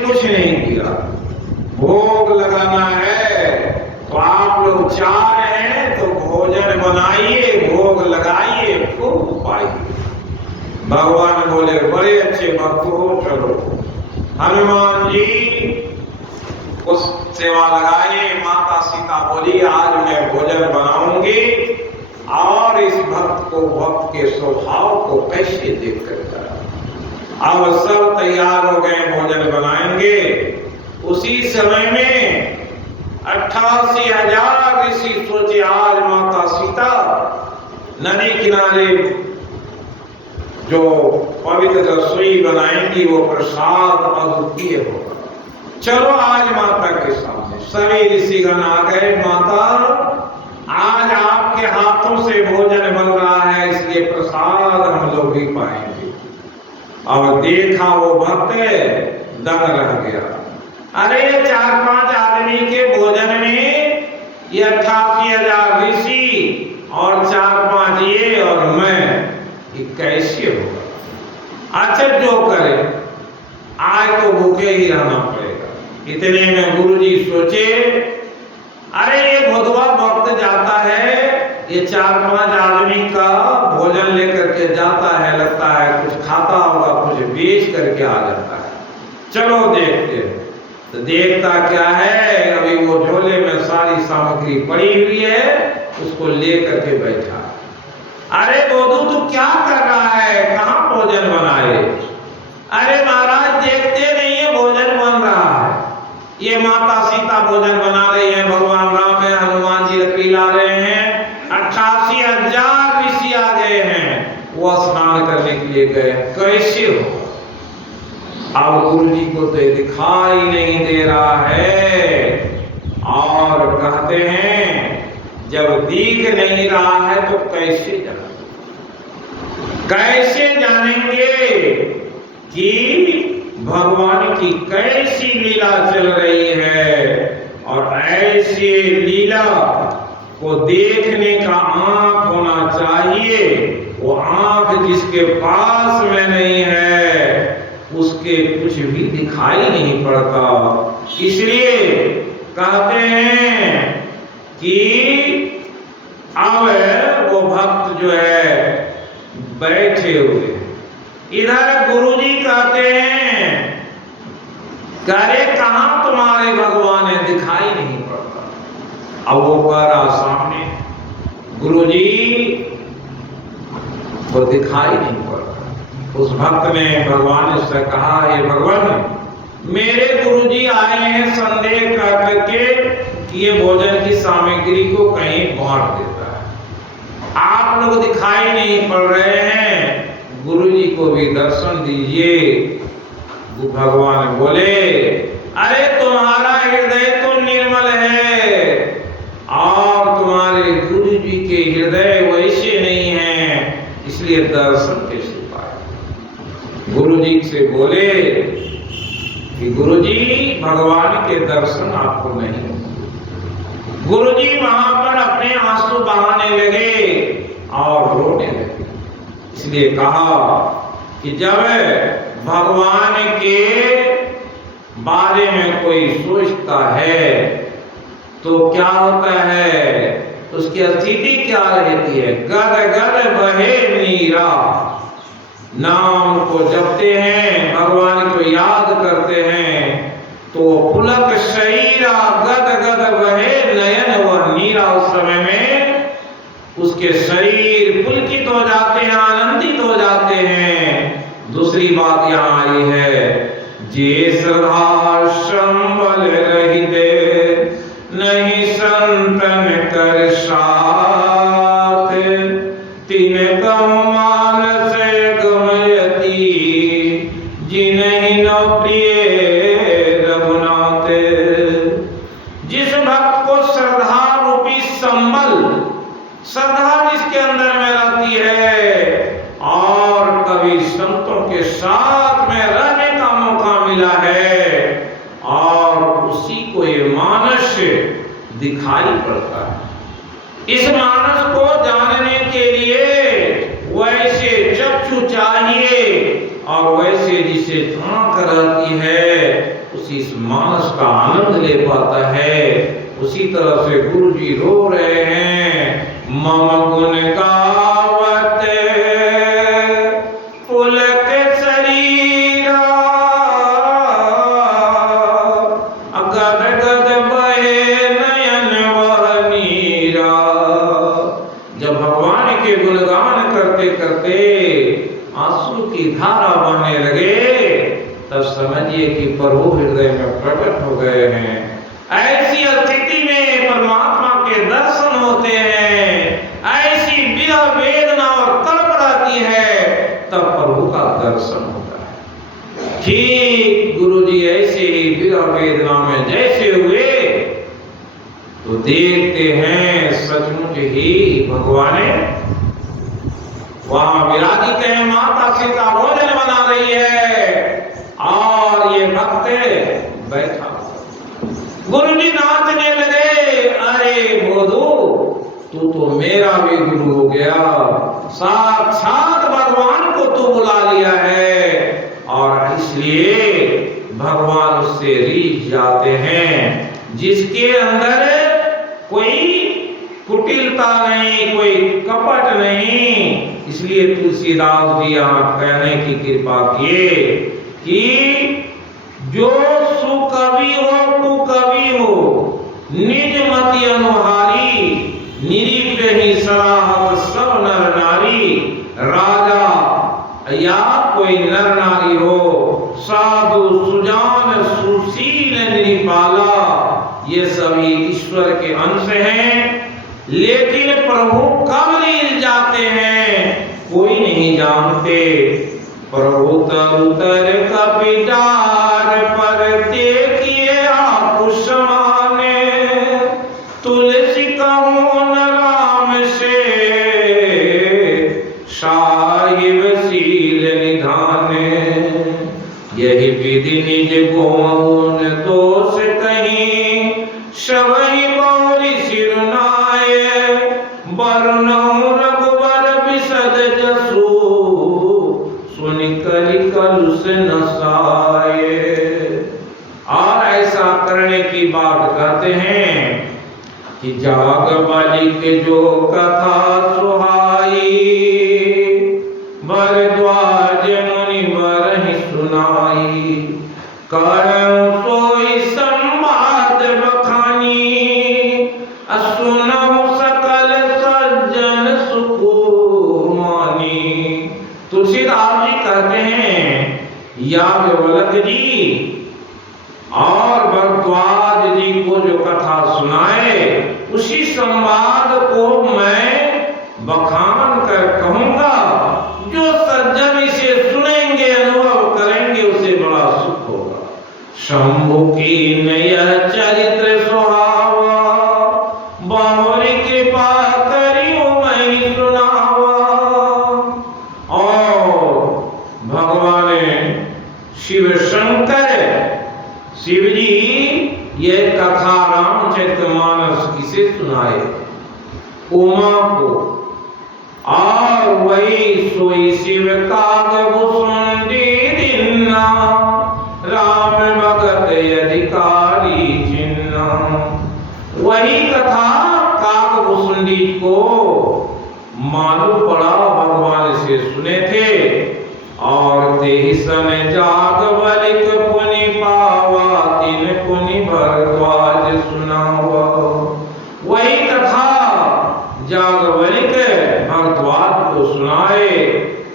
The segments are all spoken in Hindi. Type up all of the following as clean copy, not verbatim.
कुछ नहीं किया। भोग लगाना है तो आप लोग चार हैं तो भोजन बनाइए, भोग लगाइए, खूब पाइए। भगवान बोले बड़े अच्छे भक्त हो, चलो। हनुमान जी उस सेवा लगाए। माता सीता बोली आज मैं भोजन बनाऊंगी और इस भक्त को, भक्त के स्वभाव को कैसे देख कर करा। अब सब तैयार हो गए, भोजन बनाएंगे। उसी समय में 88,000 ऋषि सोचे आज माता सीता नदी किनारे जो पवित्र रसोई बनाएंगी वो प्रसाद अद्वितीय होगा। चलो आज माता के सामने सभी ऋषिगण आ गए। माता आज आपके हाथों से भोजन बन रहा है, इसलिए प्रसाद हम लोग भी पाएंगे। और देखा वो भक्त दंग रह गया। अरे 4-5 आदमी के भोजन में ये 88,000 ऋषि और 4-5 ये और मैं, ये कैसे होगा। अच्छा जो करे आज तो भूखे ही रहना पड़ेगा। इतने में गुरुजी सोचे अरे ये भगवा भक्त जाता है, ये 4-5 आदमी का भोजन लेकर के जाता है, लगता है कुछ खाता होगा, कुछ बेच करके आ जाता है। चलो देखते हैं। तो देखता क्या है, अभी वो झोले में सारी सामग्री पड़ी हुई है, उसको लेकर के बैठा। अरे बोधू तू क्या कर रहा है, कहाँ भोजन बनाए। अरे महाराज देखते नहीं है भोजन बन रहा है। ये माता सीता भोजन बना रही है, भगवान राम है, हनुमान जी लकड़ी ला रहे हैं, 88,000 ऋषि आ गए हैं, वो स्नान करने के लिए गए। कैसे हो। अब गुरु जी को तो दिखाई नहीं दे रहा है और कहते हैं जब दिख नहीं रहा है तो कैसे जानेंगे कि भगवान की कैसी लीला चल रही है। और ऐसी लीला को देखने का आंख होना चाहिए। वो आंख जिसके पास में नहीं है उसके कुछ भी दिखाई नहीं पड़ता। इसलिए कहते हैं कि अब वो भक्त जो है बैठे हुए, इधर गुरुजी कहते हैं अरे कहाँ तुम्हारे भगवान है, दिखाई नहीं पड़ता। अब वो करा सामने गुरुजी वो दिखाई नहीं पड़ता। उस भक्त ने भगवान से कहा हे भगवान मेरे गुरुजी आए हैं संदेह करके कि ये भोजन की सामग्री को कहीं बांट देता है, आप लोग दिखाई नहीं पड़ रहे हैं, गुरुजी को भी दर्शन दीजिए। भगवान बोले अरे तुम्हारा हृदय तो निर्मल है और तुम्हारे गुरुजी के हृदय वैसे नहीं है, इसलिए दर्शन कैसे पाए। गुरुजी से बोले कि गुरुजी भगवान के दर्शन आपको नहीं। गुरुजी वहां पर अपने आंसू बहाने लगे और रोने लगे। इसलिए कहा कि जब भगवान के बारे में कोई सोचता है तो क्या होता है, उसकी स्थिति क्या रहती है। गद गद बहे नीरा, नाम को जपते हैं, भगवान को याद करते हैं तो पुलक शरीरा गद गद बहे नयन व नीरा। उस समय में उसके शरीर पुलकित हो जाते हैं, आनंदित हो जाते हैं। दूसरी बात यहाँ आई है जे श्रद्धा संबल रहिते नहीं संतन कर साथ, तीन कम मानस गमयती जिन्हीं न प्रिय रघुनाथ। जिस भक्त को श्रद्धा रूपी संबल, श्रद्धा जिसके अंदर में रहती है और कभी संतों के साथ में रहने का मौका मिला है और उसी को ये मानस दिखाई पड़ता है। इस मानस को जानने के लिए वैसे चक्षु चाहिए और वैसे जिसे झांक रहती है उसी इस मानस का आनंद ले पाता है। उसी तरह से गुरु जी रो रहे हैं, मम गुण गावत पुलक शरीरा, गद गद बहे नयन वह नीरा। जब भगवान के गुणगान करते करते आंसू की धारा बहने लगे तब समझिए कि प्रभु हृदय में प्रकट हो गए हैं। ऐसी स्थिति में परमात्मा के दर्शन होते हैं। ऐसी विरह वेदना और तड़प रहती है तब प्रभु का दर्शन होता है। ठीक गुरु जी ऐसे ही विरह वेदना में जैसे हुए तो देखते हैं सचमुच ही भगवान वहां विराजित है। माता सीता भोजन बना रही है और ये भक्त बैठा। गुरु जी नाचने लगे, अरे बोधू तू तो मेरा भी गुरु हो गया, साक्षात भगवान को तू बुला लिया है। और इसलिए भगवान उससे रीझ जाते हैं। जिसके अंदर कोई कुटिलता नहीं, कोई कपट नहीं, इसलिए तुलसीदास जी यहाँ कहने की कृपा किए कि जो सुकवि हो कुकवि हो, निज मति अनुहारी, निरीप्य ही सराहत सब नर नारी। राजा या कोई नर नारी हो, साधु सुजान सुशील निपाला, ये सभी ईश्वर के अंश हैं। लेकिन प्रभु कब लीन जाते हैं कोई नहीं जानते। प्रभु तर कपिटार पर देखिए आप समाने, तुलसी कहूँ न राम से साहिब शील निधाने। यही विधि निज गुण दोष कहीं, शवई गौरी सिरनाए, बरनऊ रघुवर विशद जसु, सुनि करि कलुष नसाए। और ऐसा करने की बात कहते हैं कि जाग बालिक जो कथा सुहाई, भरद्वाज मुनि बरहि सुनाई। करऊं सोई संवाद बखानी, सुनऊं सकल सज्जन सुकुमानी। तुलसीदास जी कहते हैं याज्ञवल्क्य जी और भरद्वाज जी को जो कथा सुनाए उसी संवाद को मैं बखान कर कहूंगा। जो सज्जन इसे सुनेंगे अनुभव करेंगे उसे बड़ा सुख होगा। शंभु की नय चरित्र सुहावा, बहुरी कृपा करियो मैं सुनावा। और भगवान शिव शंकर शिव जी ये कथा रामचरितमानस किसे सुनाए? उमा को। और वही सोई शिव काग भुसुंडी दिन्ना, राम भगत अधिकारी चिन्ना। वही कथा काग भुसुंडी को मालूम पड़ा भगवान से सुने थे। और तेहि सन जागवल्क्य पुनि पावा, तिन पुनि भरद्वाज सुनावा। वही कथा जागवल्क्य भरद्वाज को सुनाए।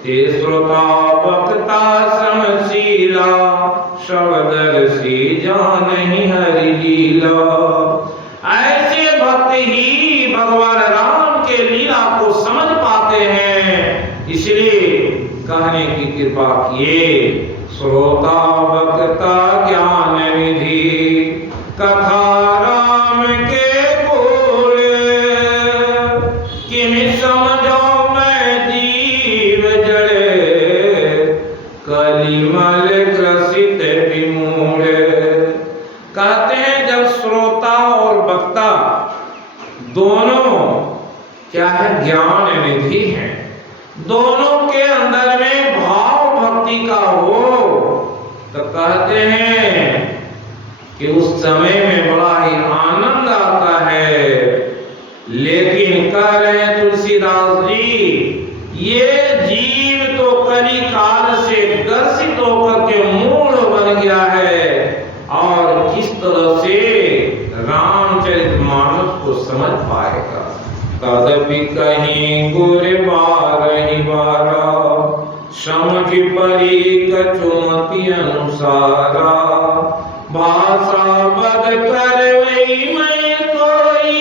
ते श्रोता वक्ता समशीला, शब्दर्षि जानहि हरि लीला। ऐसे भक्त ही भगवान राम के लीला को समझ पाते हैं। इसलिए कहने की कृपा किए। श्रोता वक्ता ज्ञान विधि, कथा राम के गुण, किमि समझो मैं जीव जड़े, कलिमल ग्रसित विमूढ़। कहते हैं जब श्रोता और वक्ता दोनों क्या है ज्ञान निधि हैं, दोनों के अंदर में भाव भक्ति का हो तो कहते हैं कि उस समय में बड़ा ही आनंद आता है। लेकिन कह रहे तुलसीदास जी, ये जीव तो कली काल से ग्रसित होकर के मूढ़ बन गया है और किस तरह से रामचरितमानस को समझ पाएगा। तदपि कहीं गुर बारहि बारा, समझ परी कचुमति अनुसारा। भाषा बद करवई मैं कोई,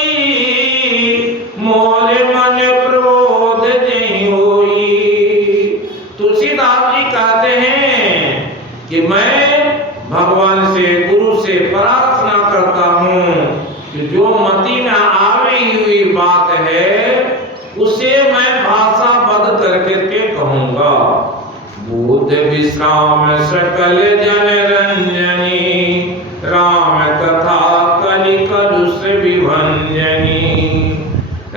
मोर मन क्रोध नहीं होई। तुलसीदास जी कहते हैं कि मैं भगवान से, गुरु से प्रार्थना करता हूँ कि जो मति में आवी हुई बात है उसे मैं भाषा बद करके कहूंगा। बुध विश्राम सकल जन रंजनी, राम कथा कलि कलुष विभंजनी।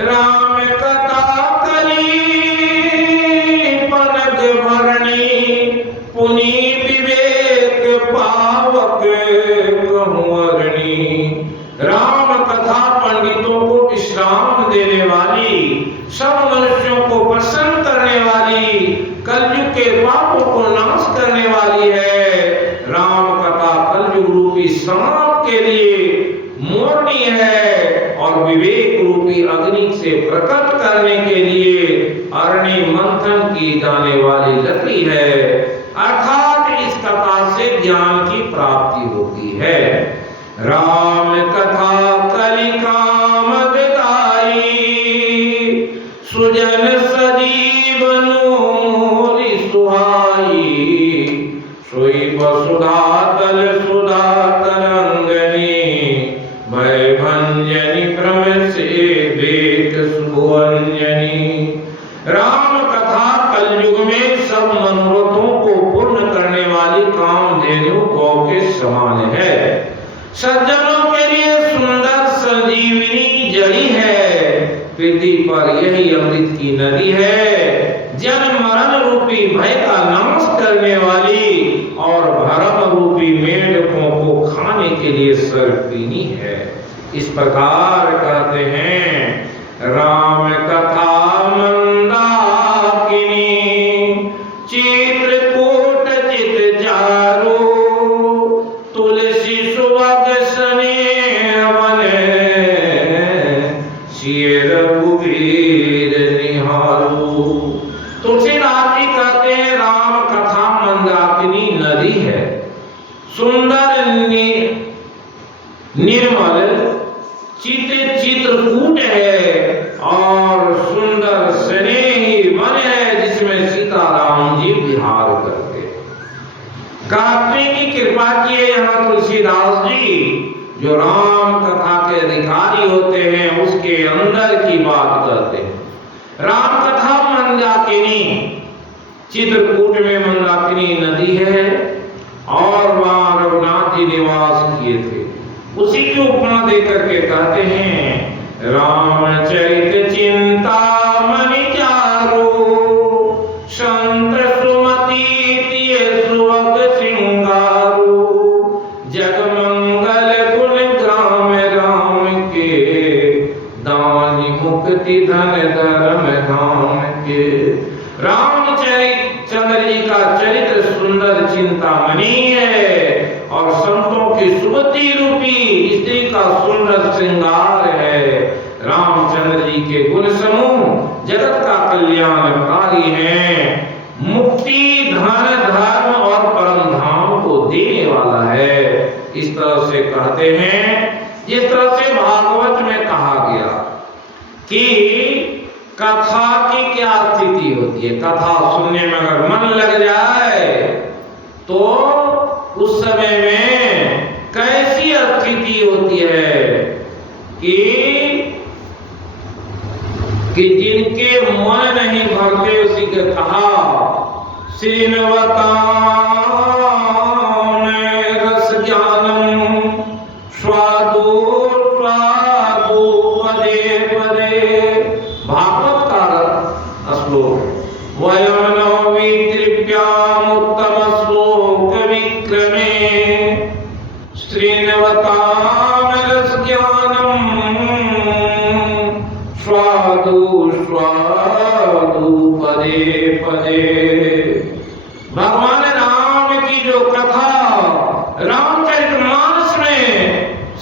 राम कथा कलि पनक भरणी, पुनि विवेक पावक कहूअरणी। राम कथा पंडितों को विश्राम देने वाली, सब मनुष्यों को प्रसन्न करने वाली, कलयुग के पापों को नाश करने वाली है। राम कथा कलयुग रूपी सांप के लिए मोरनी है और विवेक रूपी अग्नि से प्रकट करने के लिए अरण्य मंथन की जाने वाली लकड़ी है। अर्थात इस कथा से ज्ञान की प्राप्ति होती है। राम कथा कलि कामदाई, सुजन सजीवनु मोरि सुहाई। सोई वसुधा तल सुधा तरंगनी, भय भंजनी भ्रम से वेद सुभंजनी। राम कथा कलयुग में सब मनोरथों को पूर्ण करने वाली कामधेनु गौ के समान है। सज्जनों के लिए सुंदर संजीवनी जड़ी है। पृथ्वी पर यही अमृत की नदी है, जन्म मरण रूपी भय का नाश करने वाली और भरम रूपी मेढकों को खाने के लिए सर्पिणी है। इस प्रकार कहते हैं राम कथा मंदाकिनी, चित्रकूट चित चारू। तुलसी सुवग स्नेह बने, सिय रघुवीर निहारू। तुलसीदास जी कहते हैं राम कथा मंदाकिनी नदी है, सुंदर निर्मल चित्रकूट है और सुंदर स्नेही वन है जिसमें सीताराम जी विहार करते। कहते की कृपा किए यहाँ तुलसीदास जी, जो राम कथा के अधिकारी होते हैं उसके अंदर की बात करते हैं। राम कथा मंदाकिनी, चित्रकूट में मंदाकिनी नदी है और वहां रघुनाथ जी निवास किए थे। उसी की उपमा देकर के कहते हैं रामचरित चिंतामणि चारु, संत सुमति तिय सुवग सिंगारू। जगमंगल गुण ग्राम राम के, दानी मुक्ति धन धर्म धाम के। रामचंद्र जी का चरित्र सुंदर चिंतामणि है और संतों की सुमति रूपी स्त्री का सुंदर श्रृंगार है। रामचंद्र जी के गुण समूह जगत का कल्याणकारी हैं, मुक्ति धन धर्म और परम धाम को देने वाला है। इस तरह से कहते हैं, जिस तरह से भागवत में कहा गया कि कथा की क्या स्थिति होती है। कथा सुनने में अगर मन लग जाए तो उस समय में कैसी स्थिति होती है कि जिनके मन नहीं भरते उसी के कहा श्रीनवतान रस ज्ञानम स्वादो स्वादो पदे पदे। भागवत का श्लोक वयम नवमी तृप्याम उत्तम श्रीनवतां रसज्ञानम् स्वादु स्वादु पदे पदे। भगवान राम की जो कथा रामचरितमानस में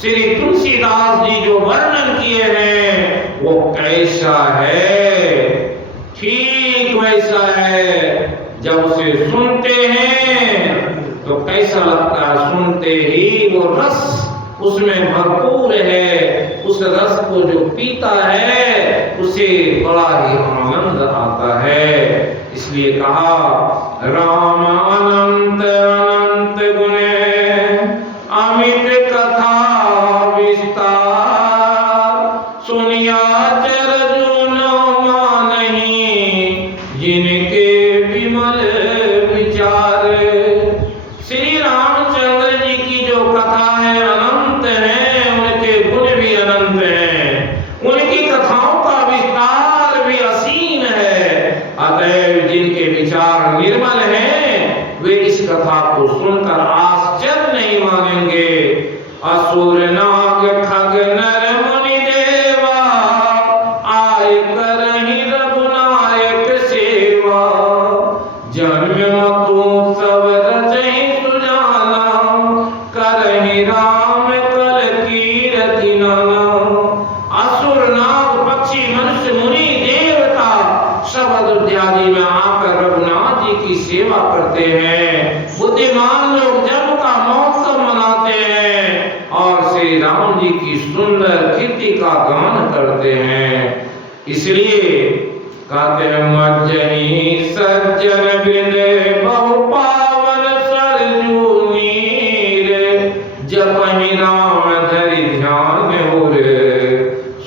श्री तुलसीदास जी जो वर्णन किए हैं वो कैसा है, ठीक वैसा है। जब उसे सुनते हैं तो कैसा लगता है, सुनते ही वो रस उसमें भरपूर है। उस रस को जो पीता है उसे बड़ा ही आनंद आता है। इसलिए कहा राम अनंत अनंत गुणे अमित कथा विस्तार। सुनिया चरजू मानहि जिनके विमल विचार। श्री रामचंद्र जी की जो कथा है अनंत है, उनके गुण भी अनंत हैं, उनकी कथाओं का विस्तार भी असीम है। अतएव जिनके विचार निर्मल हैं वे इस कथा को सुनकर आश्चर्य नहीं मानेंगे। असुर नाग खग नर मुनि देवा आय करहि रघुनायक सेवा। जन्म मतु सब रचहि सुजाना करहि राम कल कीरति नाना। असुर नाग पक्षी मनुष्य मुनि देवता सब अयोध्यादि में आकर रघुनाथ जी की सेवा करते हैं। बुद्धिमान लोग जन्म का महोत्सव मनाते हैं और श्री राम जी की सुंदर कीर्ति का गान करते हैं। इसलिए कहते हैं मज्जहि सज्जन वृंद बहु पावन सरजू नीर। जपहि राम धरि ध्यान होर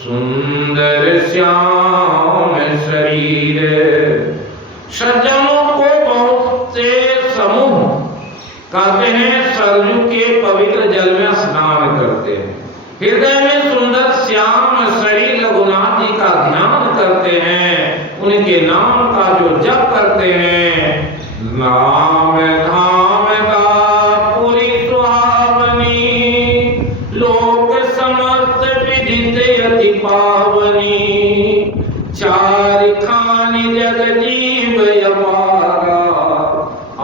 सुंदर श्याम शरीर। सज्जनों को बहुत से समूह कहते हैं सरयू के पवित्र जल में स्नान करते हैं, हृदय में सुंदर श्याम शरीर रघुनाथ जी का ध्यान करते हैं, उनके नाम का जो जप करते हैं। नाम धाम पुरी सुहावनी लोक समस्त विदित अति पावनी। चार खानी जग जीव अपारा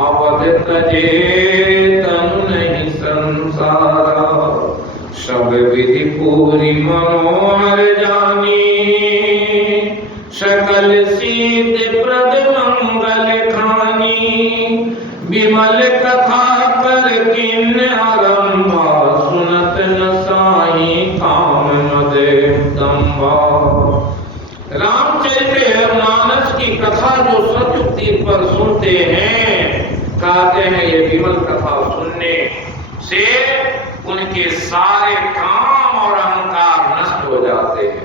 अवध तजे तनु नहीं संसारा। सब विधि पूरी मनोहर जानी सकल सिद्ध प्रद मंगल खानी। विमल कथा कर किन्न आरंभा सुनत न साई काम न देव दम्भा। रामचरितमानस की कथा जो सतयुग तीर पर सुनते हैं, कहते हैं ये विमल कथा सुनने से उनके सारे काम और अहंकार नष्ट हो जाते हैं।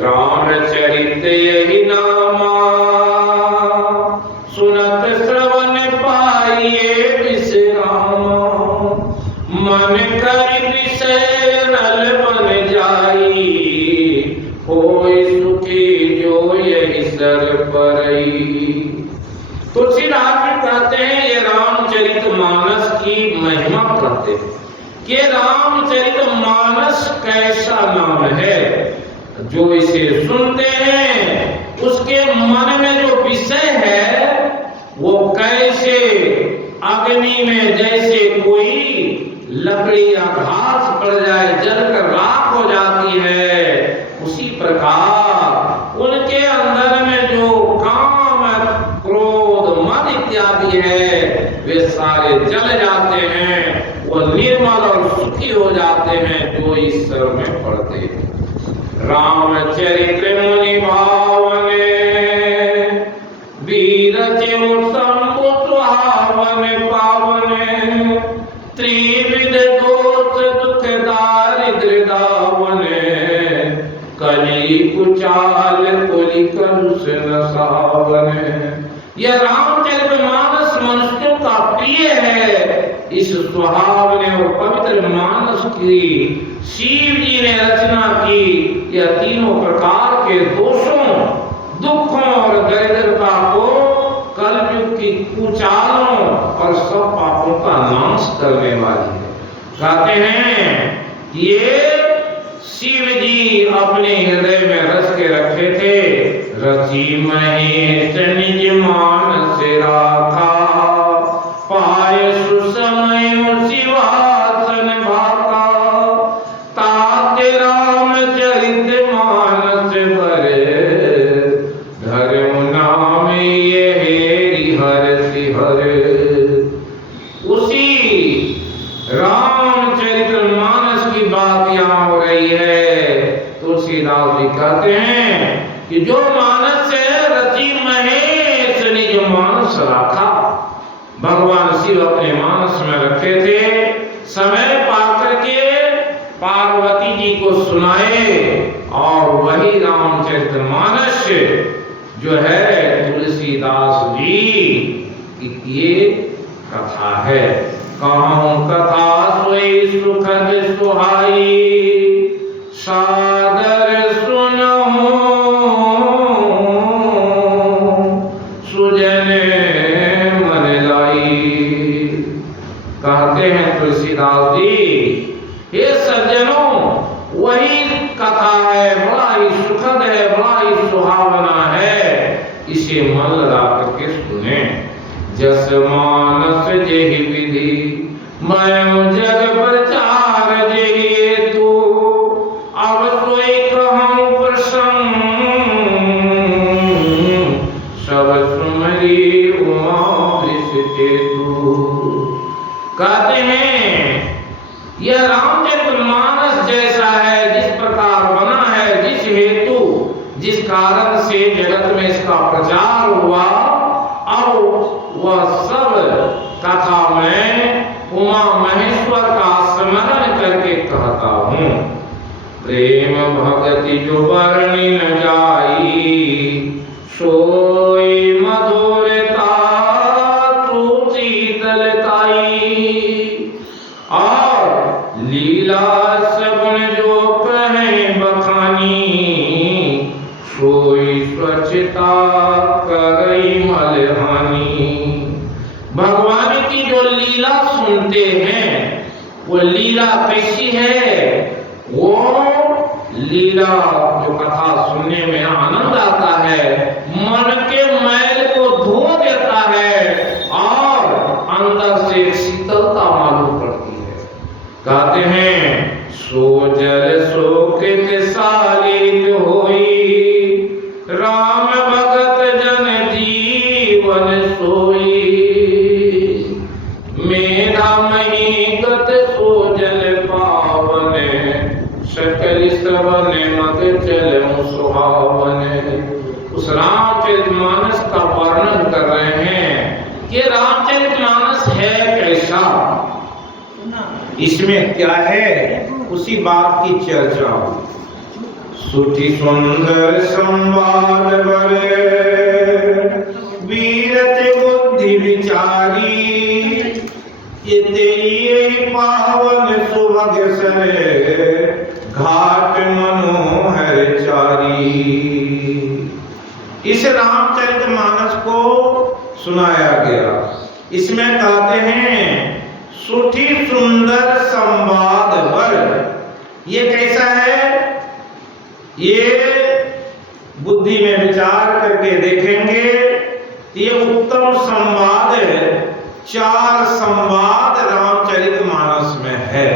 रामचरित यही नामा सुनत श्रवण पाइए विश्रामा। मन कर विषय नल बन जाई होय सुखी जो यही सर परई। तुलसीदास जी कहते हैं ये रामचरितमानस की महिमा कहते हैं कि रामचरितमानस कैसा नाम है। जो इसे सुनते हैं उसके मन में जो विषय है वो कैसे अग्नि में जैसे कोई लकड़ी या घास पड़ जाए जलकर राख हो जाती है, उसी प्रकार उनके अंदर में जो काम क्रोध मद इत्यादि है वे सारे जल जाते हैं, वो निर्मल और सुखी हो जाते हैं जो ईश्वर में पढ़ते हैं। रामचरित्र मुनि भावने वीर चिव शंभु सुहावन पावने। त्रिविध दोष दुख दारिद्र दावने कली कुचाल कुलि कलुष न सावने। यह रामचरितमानस मनुष्यों का प्रिय है। इस सुहावने और पवित्र मानस की शिव जी ने रचना की। यह तीनों प्रकार के दोषों दुखों और दरिद्रता को कलयुग की कुचालों और सब पापों का नाश करने वाली है। कहते हैं ये शिव जी अपने हृदय में रच के रखे थे। रची महेश निज मानस राखा, पाय सुसमय शिवासन भाका, ताते रामचरित मानस भरे, धर्म नाम ये हर सिहर। उसी रामचरितमानस की बात यहाँ हो रही है। तुलसीदास जी कहते हैं कि जो मानस से रची महेश निज मानस राखा, भगवान शिव अपने मानस में रखे थे। समय पाकर के पार्वती जी को सुनाए और वही रामचरितमानस जो है तुलसीदास जी की ये कथा है। कहूं कथा सोई सुखद सुहाई, सादर सुनहु सुजन मन लाई। कहते हैं तुलसीदास जी, हे सज्जनों, वही कथा है, बड़ा ही सुखद है, बड़ा ही सुहावना है, इसे मन लगा करके सुने। जस मानस जेहि विधि मैं जग प्रचार जेहि हेतु, अब सोई कहूं प्रसंग सब सुमरी उमा विषकेतु। कहते हैं यह रामचरितमानस जैसा है, जिस प्रकार बना है, जिस हेतु जिस कारण से जगत में इसका प्रचार हुआ, अब वह सब कथा मैं उमा महेश्वर का स्मरण करके कहता हूँ। प्रेम भक्ति जो वर्णि न जाई, सोई मधुरता तू शीतलताई, और लीला सबन जो कहे बखानी, सोई स्वच्छता करई मलहानी। भगवान की जो लीला सुनते हैं वो लीला कैसी है? वो लीला जो कथा सुनने में आनंद आता है, मन के मैल को धो देता है और अंदर से शीतलता मालूम पड़ती है। कहते हैं सो जल सोखित सालित होई, राम भगत जन जीवन सोई, मेरा मही गत सो जल पावन, सकल श्रवण मत चल सुहावन। उस रामचरितमानस का वर्णन कर रहे हैं कि रामचरितमानस है कैसा, इसमें क्या है, उसी बात की चर्चा। सुठी सुंदर संवाद बरे, वीरत बुद्धि विचारी, ये पावन सुभग सरे, घाट मनोहर चारी। इस रामचरितमानस को सुनाया गया। इसमें कहते हैं सुठी सुंदर संवाद वर। ये कैसा है? ये बुद्धि में विचार करके देखेंगे, ये उत्तम संवाद है। 4 संवाद रामचरितमानस में है।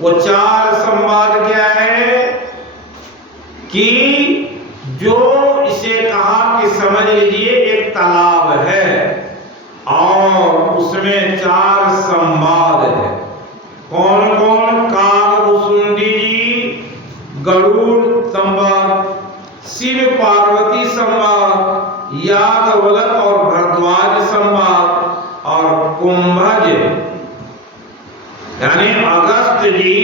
वो 4 संवाद क्या है कि जो इसे कहा कि समझ लीजिए एक तालाब है और उसमें 4 संवाद है। कौन कौन? कागभूषुंडी जी, गरुड़ संवाद, शिव पार्वती संवाद, याज्ञवल्क्य और भरद्वाज संवाद, और कुंभज यानी अगस्त जी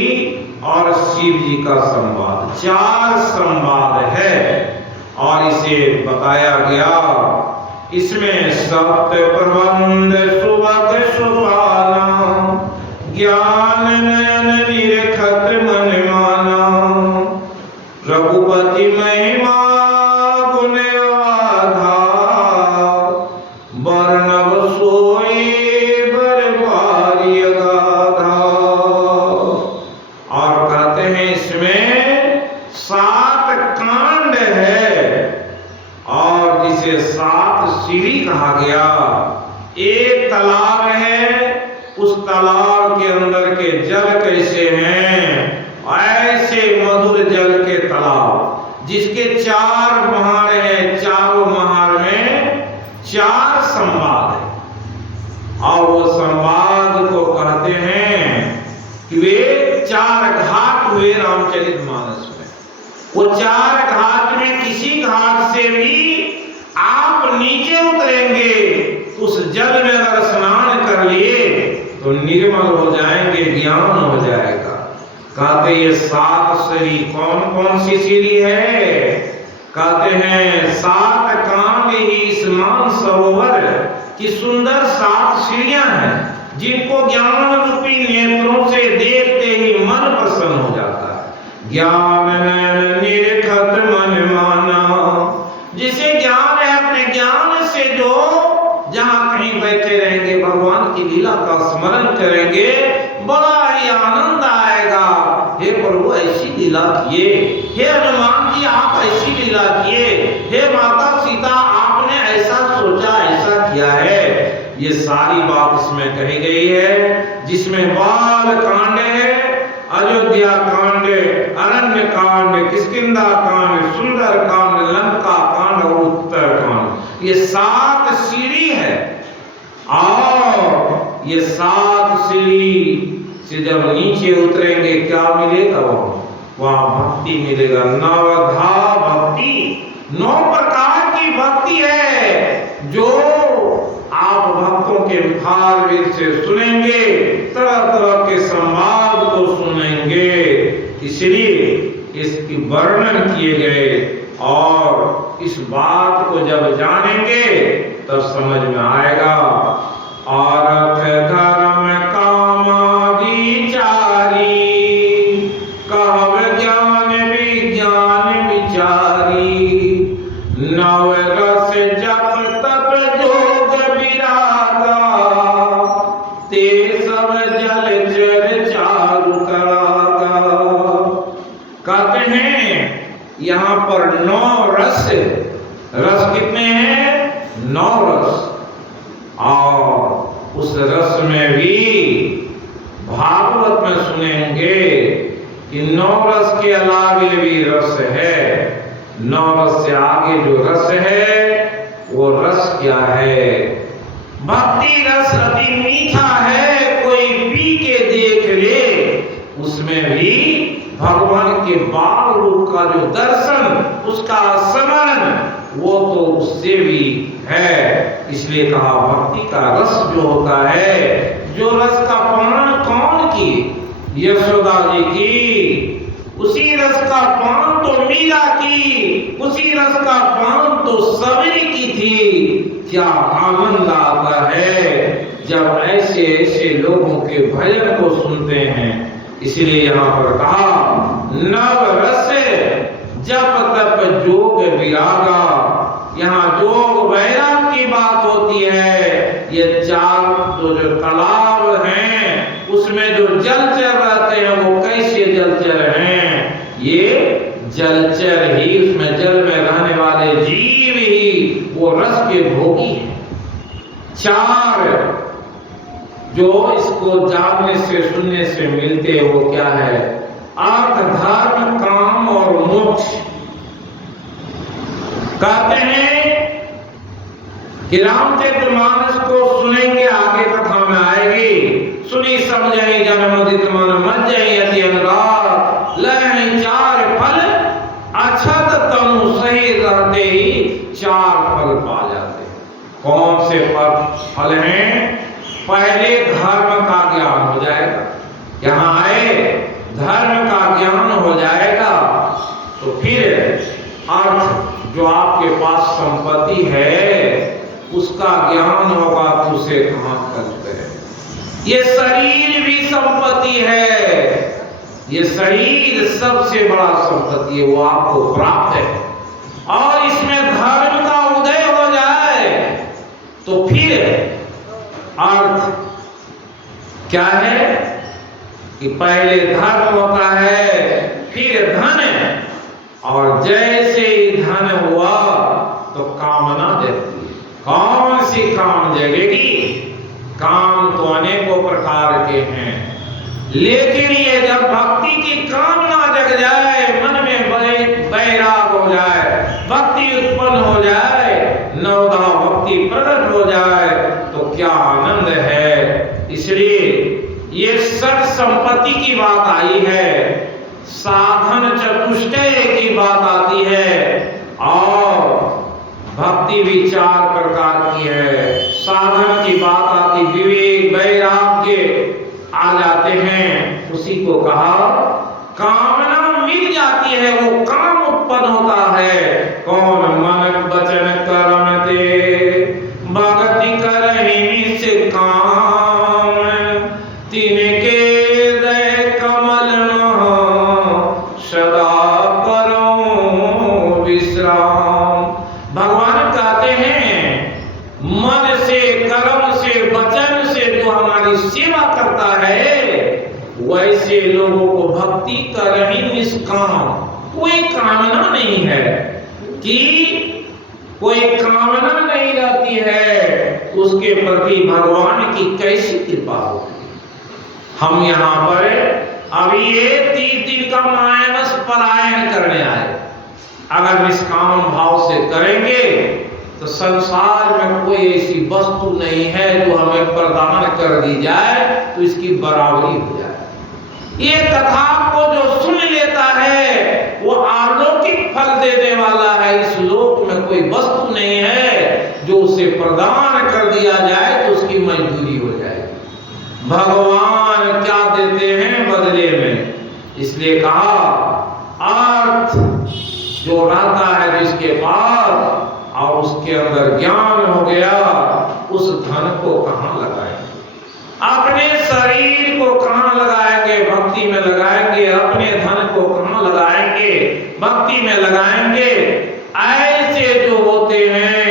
और शिव जी का संवाद। 4 संवाद है और इसे बताया गया। इसमें सत्य प्रबंध सुबह सुपाना, ज्ञान नयन निरखत मन माना, रघुपति महिमा गुण आधा, वर्णव सोई बर बारी गाधा। सीढ़ी कहा गया। एक तालाब है, उस तालाब के अंदर के जल कैसे हैं? ऐसे मधुर जल के तालाब जिसके 4 महार हैं, चारों महार में 4 संवाद है। और वो संवाद को कहते हैं कि वे 4 घाट हुए रामचरितमानस में। वो 4 घाट में किसी घाट से भी आप नीचे उतरेंगे, उस जल में अगर स्नान कर लिए तो निर्मल हो जाएंगे, ज्ञान हो जाएगा। कहते ये 7 सीढ़ी कौन कौन सी सीढ़ी है? कहते हैं 7 कांड ही इस मानसरोवर की सुंदर 7 सीढ़ियां हैं, जिनको ज्ञान रूपी नेत्रों से देखते ही मन प्रसन्न हो जाता है। ज्ञान निरखत मन माना, जिसे ज्ञान है अपने ज्ञान से जो जहां कहीं बैठे रहेंगे भगवान की लीला का स्मरण करेंगे, बड़ा ही आनंद आएगा। हे प्रभु ऐसी लीला किए, हे हनुमान जी आप ऐसी लीला किए, हे माता सीता आपने ऐसा सोचा, ऐसा किया है। ये सारी बात इसमें कही गई है, जिसमें बाल कांड है, अयोध्या कांड, अरण्य कांड, किष्किंधा कांड, सुंदर कांड, लंका कांड और उत्तर कांड। ये 7 सीढ़ी है। और ये 7 सीढ़ी से जब नीचे उतरेंगे क्या मिलेगा? वहां भक्ति मिलेगा। नवधा भक्ति, 9 प्रकार की भक्ति है जो आप भक्तों के मुखारबिंद से सुनेंगे, तरह तरह के संवाद को सुनेंगे। इसलिए इसकी वर्णन किए गए, और इस बात को जब जानेंगे तब समझ में आएगा। अर्थ धर्म कामादि चारी, कहव ज्ञान विज्ञान विचारी। नव रस जप तप जोग विरागा, ते सब जल चर चारु तरागा। कहते हैं यहाँ पर 9 रस, रस कितने हैं? 9 रस। और उस रस में भी भागवत में सुनेंगे कि 9 रस के अलावे भी रस है। 9 रस से आगे जो रस है वो रस क्या है? भक्ति रस अति मीठा है, कोई पी के देख ले। उसमें भी भगवान के बाल रूप का जो दर्शन, उसका स्मरण, वो तो उससे भी है। इसलिए कहा भक्ति का रस जो होता है, जो रस का पान कौन की? यशोदा जी की। उसी रस का पान तो मीरा की, उसी रस का पान तो सबरी की थी। क्या आनंद आता है जब ऐसे ऐसे लोगों के भजन को सुनते हैं। इसलिए यहाँ पर कहा नव रस जप तप जोग विरागा। यहाँ जोग वैराग की बात होती है। ये 4 जो तालाब हैं उसमें जो जलचर रहते हैं वो कैसे जलचर हैं? ये जलचर ही, उसमें जल में रहने वाले जीव ही वो रस के भोगी हैं। 4 जो इसको जानने से सुनने से मिलते हैं वो क्या है? अर्थ धर्म काम और मोक्ष। कहते हैं कि रामचरितमानस को सुनेंगे, आगे कथा में आएगी। सुनी समझे जन्मोदित मन मज्जहि अति अनुराग, लहै 4 फल अछत तनु सही रहते ही 4 फल पा जाते। कौन से फल हैं? पहले धर्म का ज्ञान हो जाएगा, यहाँ आए धर्म का ज्ञान हो जाएगा तो फिर अर्थ जो आपके पास संपत्ति है उसका ज्ञान होगा तो उसे कहां करते हैं। ये शरीर भी संपत्ति है, ये शरीर सबसे बड़ा संपत्ति है, वो आपको प्राप्त है। और इसमें धर्म का उदय हो जाए तो फिर अर्थ क्या है कि पहले धर्म होता है, फिर धन, और जैसे ही धन हुआ तो कामना देती है। के हैं। लेकिन ये जब भक्ति की कामना जग जाए, मन में वैराग हो जाए, भक्ति उत्पन्न हो जाए, नवधा भक्ति प्रकट हो जाए, तो क्या आनंद है। इसलिए ये षट संपत्ति की बात आई है, साधन चतुष्टय की बात आती है, और भक्ति भी 4 प्रकार की है। साधन की बात आती, विवेक वैराग्य आ जाते हैं, उसी को कहा कामना मिल जाती है, वो काम उत्पन्न होता है। कौन मन वचन कर्म ते भक्ति करहि से काम, तिनके हृदय कमल सदा करो विश्राम। भगवान कहते हैं मन से, कर्म से, वचन से जो हमारी सेवा करता है, वैसे लोगों को भक्ति कर ही निष्काम, कोई कामना नहीं है, कि कोई कामना नहीं रहती है, उसके प्रति भगवान की कैसी कृपा हो। हम यहाँ पर अभी ये 3 दिन का मानस परायण करने आए। अगर निष्काम भाव से करेंगे तो संसार में कोई ऐसी वस्तु नहीं है जो हमें प्रदान कर दी जाए तो इसकी बराबरी हो जाए। ये कथा को जो सुन लेता है वो अलौकिक फल देने वाला है। इस लोक में कोई वस्तु नहीं है जो उसे प्रदान कर दिया जाए तो उसकी मजदूरी हो जाएगी। भगवान क्या देते हैं बदले में, इसलिए कहा अर्थ जो रहता है जिसके पास और उसके अंदर ज्ञान हो गया, उस धन को कहाँ लगाएंगे, अपने शरीर को कहाँ लगाएंगे, भक्ति में लगाएंगे, अपने धन को कहाँ लगाएंगे, भक्ति में लगाएंगे। ऐसे जो होते हैं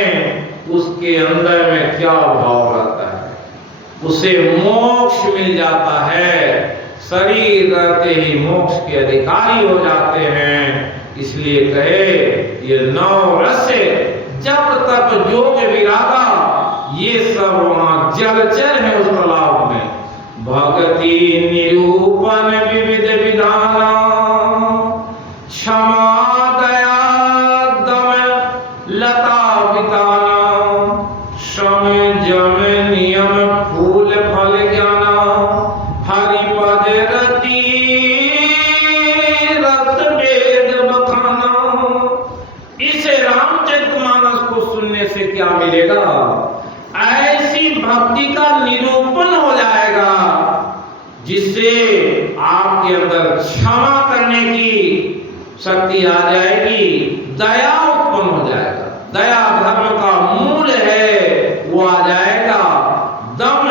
उसके अंदर में क्या भाव रहता है, उसे मोक्ष मिल जाता है, शरीर रहते ही मोक्ष के अधिकारी हो जाते हैं। इसलिए कहे ये 9 रस जब तक जोग विरागा, ये सब वहां जलचर है उस तालाब में। भक्ति निरूपण विविध विधाना, क्षमा दया दम लता विताना, सम जम नियम फूल फल ज्ञाना, हरिपद रति रत वेद बखाना। इसे रामचरितमानस को सुनने से क्या मिलेगा, ऐसी भक्ति का निरूपण हो जाएगा जिससे आपके अंदर क्षमा करने की शक्ति आ जाएगी, दया उत्पन्न हो जाएगा, दया धर्म का मूल है वो आ जाएगा। दम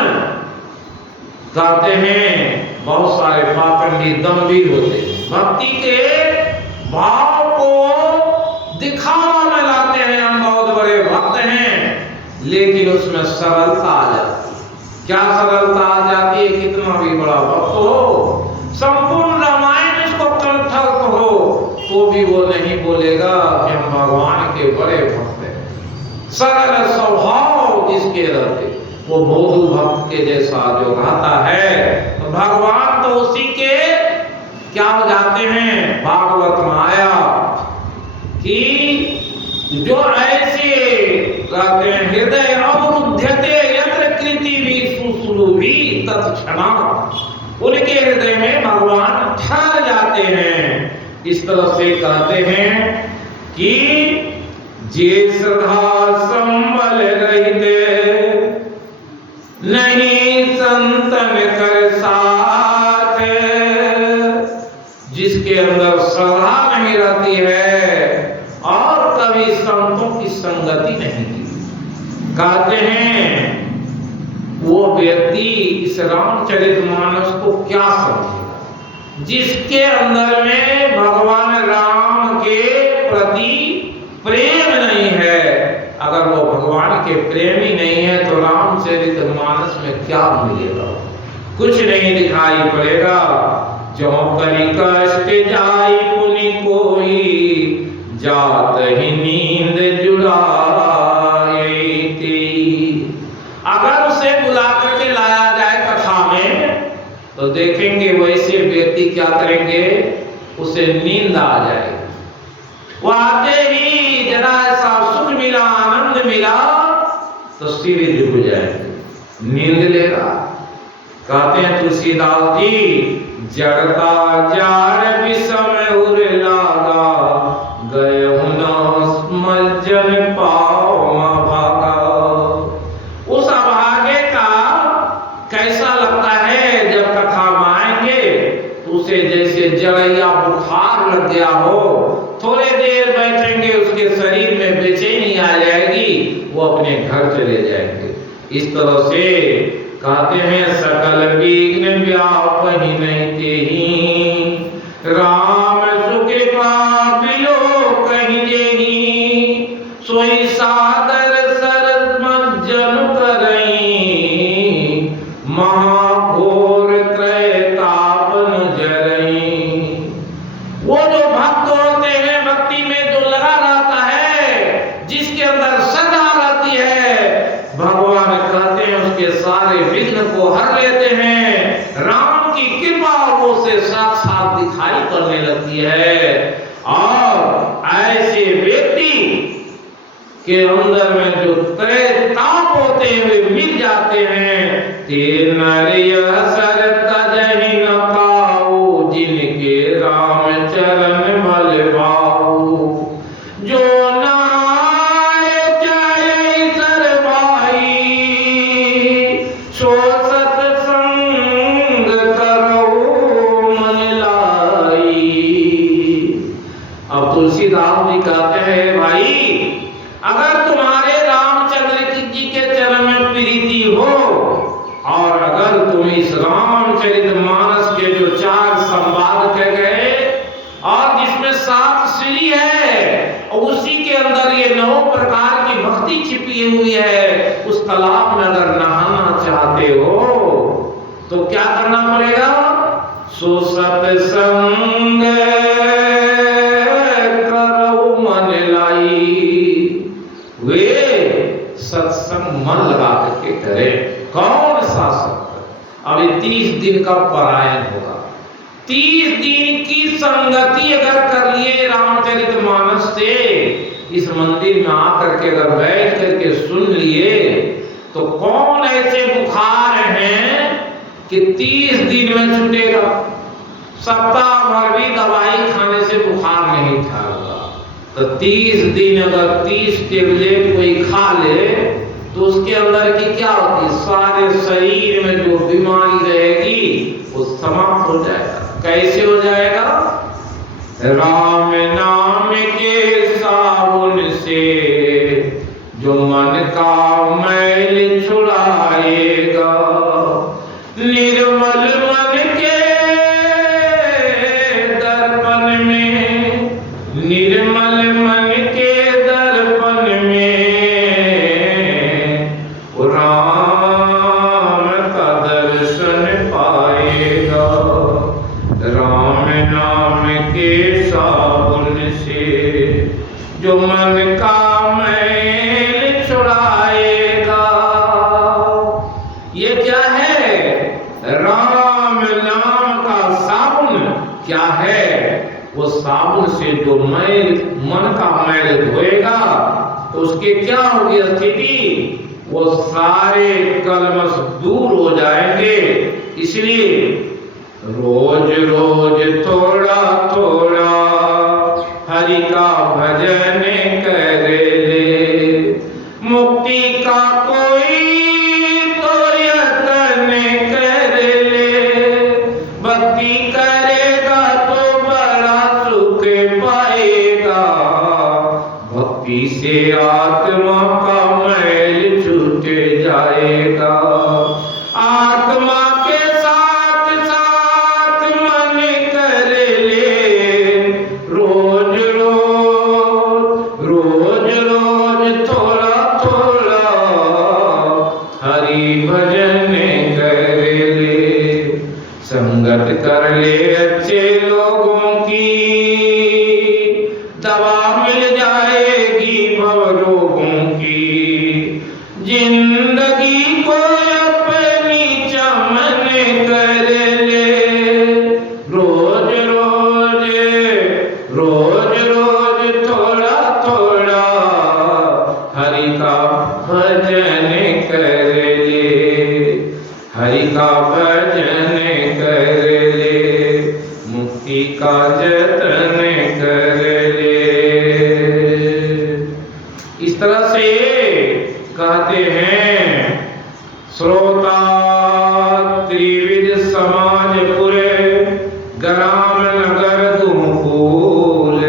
कहते हैं बहुत सारे पाखंडी दम्भी होते हैं, भक्ति के भाव को दिखावा में लाते हैं, हम बहुत बड़े भक्त हैं, लेकिन उसमें सरलता आ जाती है। क्या सरलता आ जाती है, कितना भी बड़ा भक्त हो, संपूर्ण रामायण उसको कंठस्थ हो तो भी वो नहीं बोलेगा कि हम भगवान के बड़े भक्त हैं। सरल स्वभाव जिसके रहते वो बोधु भक्त के जैसा जो रहता है, तो भगवान तो उसी के क्या हो जाते हैं। भागवत में आया कि जो ऐसे कहते हैं हृदय अवरुध्यते यत्र कृति भी सुश्रुभी तत्क्षणा, उनके हृदय में भगवान ठहर जाते हैं। इस तरह से कहते हैं कि जे श्रद्धा संबल रहते नहीं संतन कर साथ, जिसके अंदर श्रद्धा नहीं रहती है और कभी संतों की संगति नहीं की, कहते हैं वो व्यक्ति इस रामचरितमानस को क्या समझेगा, जिसके अंदर में भगवान राम के प्रति प्रेम नहीं है। अगर वो भगवान के प्रेमी नहीं है तो रामचरितमानस में क्या मिलेगा, कुछ नहीं दिखाई पड़ेगा। जो करी कष्ट जाई पुनि कोई, जात ही नींद जुड़ाई थी। अगर उसे बुला करके लाया जाए कथा में देखेंगे वैसे व्यक्ति क्या करेंगे, उसे नींद आ जाएगी। वो आते ही जरा सा सुख मिला, आनंद मिला तो सीधे झुक जाएंगे, नींद लेगा। कहते हैं तुलसीदास जी, जड़ता जार विषम उर लागा, गए मज्जन पाओ भागा। उस अभागे का कैसा लगता है जब कथा में आएंगे, तो उसे जैसे जड़ैया बुखार लग गया हो, थोड़े देर बैठेंगे उसके शरीर में बेचैनी आ जाएगी, वो अपने घर चले जाएंगे। इस तरह से कहते हैं सकल विघ्न व्यापहि नहीं ही, राम सुकृपा बिलो कहीं जेही, सोई सादर सर मज्जन करई, महाघोर त्रैतापन जरई। वो जो भक्त होते हैं, भक्ति में जो लगा रहता है, जिसके अंदर श्रद्धा रहती है, भगवान कहते हैं उसके सारे विघ्न को हर लेते हैं। राम की कृपा वो से साक्षात दिखाई पड़ने लगती है। और ऐसे व्यक्ति के अंदर में जो त्रैताप होते हैं वे मिल जाते हैं। ते नरिय सर तजहि न काऊ, जिनके राम चरण बल भाऊ, जो तुलसीदास जी कहते हैं, भाई अगर तुम्हारे रामचंद्र जी के चरण में प्रीति हो, और अगर तुम इस रामचरितमानस के जो 4 संवाद कह गए और जिसमें 7 श्री है, और उसी के अंदर ये 9 प्रकार की भक्ति छिपी हुई है, उस तालाब में अगर नहाना चाहते हो तो क्या करना पड़ेगा? सो सत्संग वे सत्संग मन लगा करके करे। कौन सा सत्संग? अभी 30 दिन का परायण होगा, 30 दिन की संगति अगर कर लिए रामचरितमानस से, इस मंदिर में आकर के अगर बैठ करके सुन लिए, तो कौन ऐसे बुखार हैं कि 30 दिन में छूटेगा? सप्ताह भर भी दवाई खाने से बुखार नहीं ठहरता। तो 30 दिन अगर 30 टेबलेट कोई खा ले, तो उसके अंदर की क्या होती है? सारे शरीर में जो बीमारी रहेगी वो समाप्त हो जाएगा। कैसे हो जाएगा? राम नाम के साबुन से जो मन का मैल छुड़ाएगा, निर्मल मन के दर्पण में, निर्मल मन के दर्पण में राम का दर्शन पाएगा। राम नाम के साबुन से जो मन का मैल छुड़ाएगा। ये क्या है? राम नाम का साबुन क्या है? वो साबुन से जो मैल, मन का मैल धोएगा, तो उसके क्या होगी स्थिति? वो सारे कलमश दूर हो जाएंगे। इसलिए रोज रोज थोड़ा थोड़ा हरि का भजन कर ले, मुक्ति का कोई तो यत्न कर ले, भक्ति करेगा तो बड़ा सुख पाएगा, भक्ति से आत्मा का मैल छूट जाएगा। आत्मा के साथ साथ मन कर ले, रोज रोज रोज रोज थोड़ा थोड़ा हरि भजन कर ले, संगत कर ले अच्छे लोगों की, दवा मिल जाएगी भव रोगों की, जिंदगी को अपनी चमन कर ले, मुक्ति का जतन कर ले। इस तरह से कहते हैं श्रोता त्रिविध समाज पुरे ग्राम नगर दूर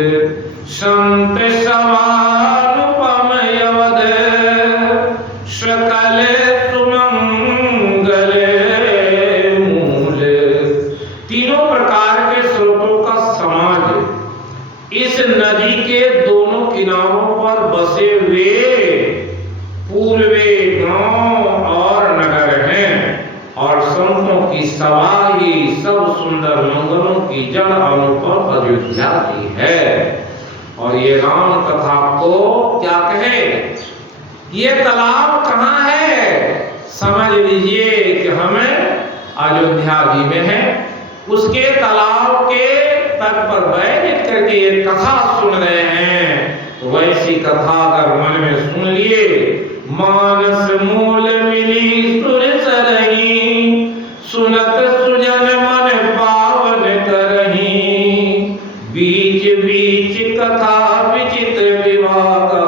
संत सवानुपम अवध सकल सुमंगल मूल। तीनों प्रकार के स्रोतों का समाज इस नदी के दोनों किनारों पर बसे हुए पूर्वे गांव और नगर हैं और संतों की सभा ही सब सुंदर मंगलों की जड़ अनुपम अयोध्या की है। और ये राम कथा को क्या कहे, ये तालाब कहाँ है, समझ लीजिए कि हमें अयोध्या जी में है। उसके तालाब के तट पर बैठ करके ये कथा सुन रहे हैं, तो वैसी कथा अगर मन में सुन लिए, मानस मूल मिली सुर सरही सुनत सुजन मन पावन करही बीच बीच कथा विचित्र विभागा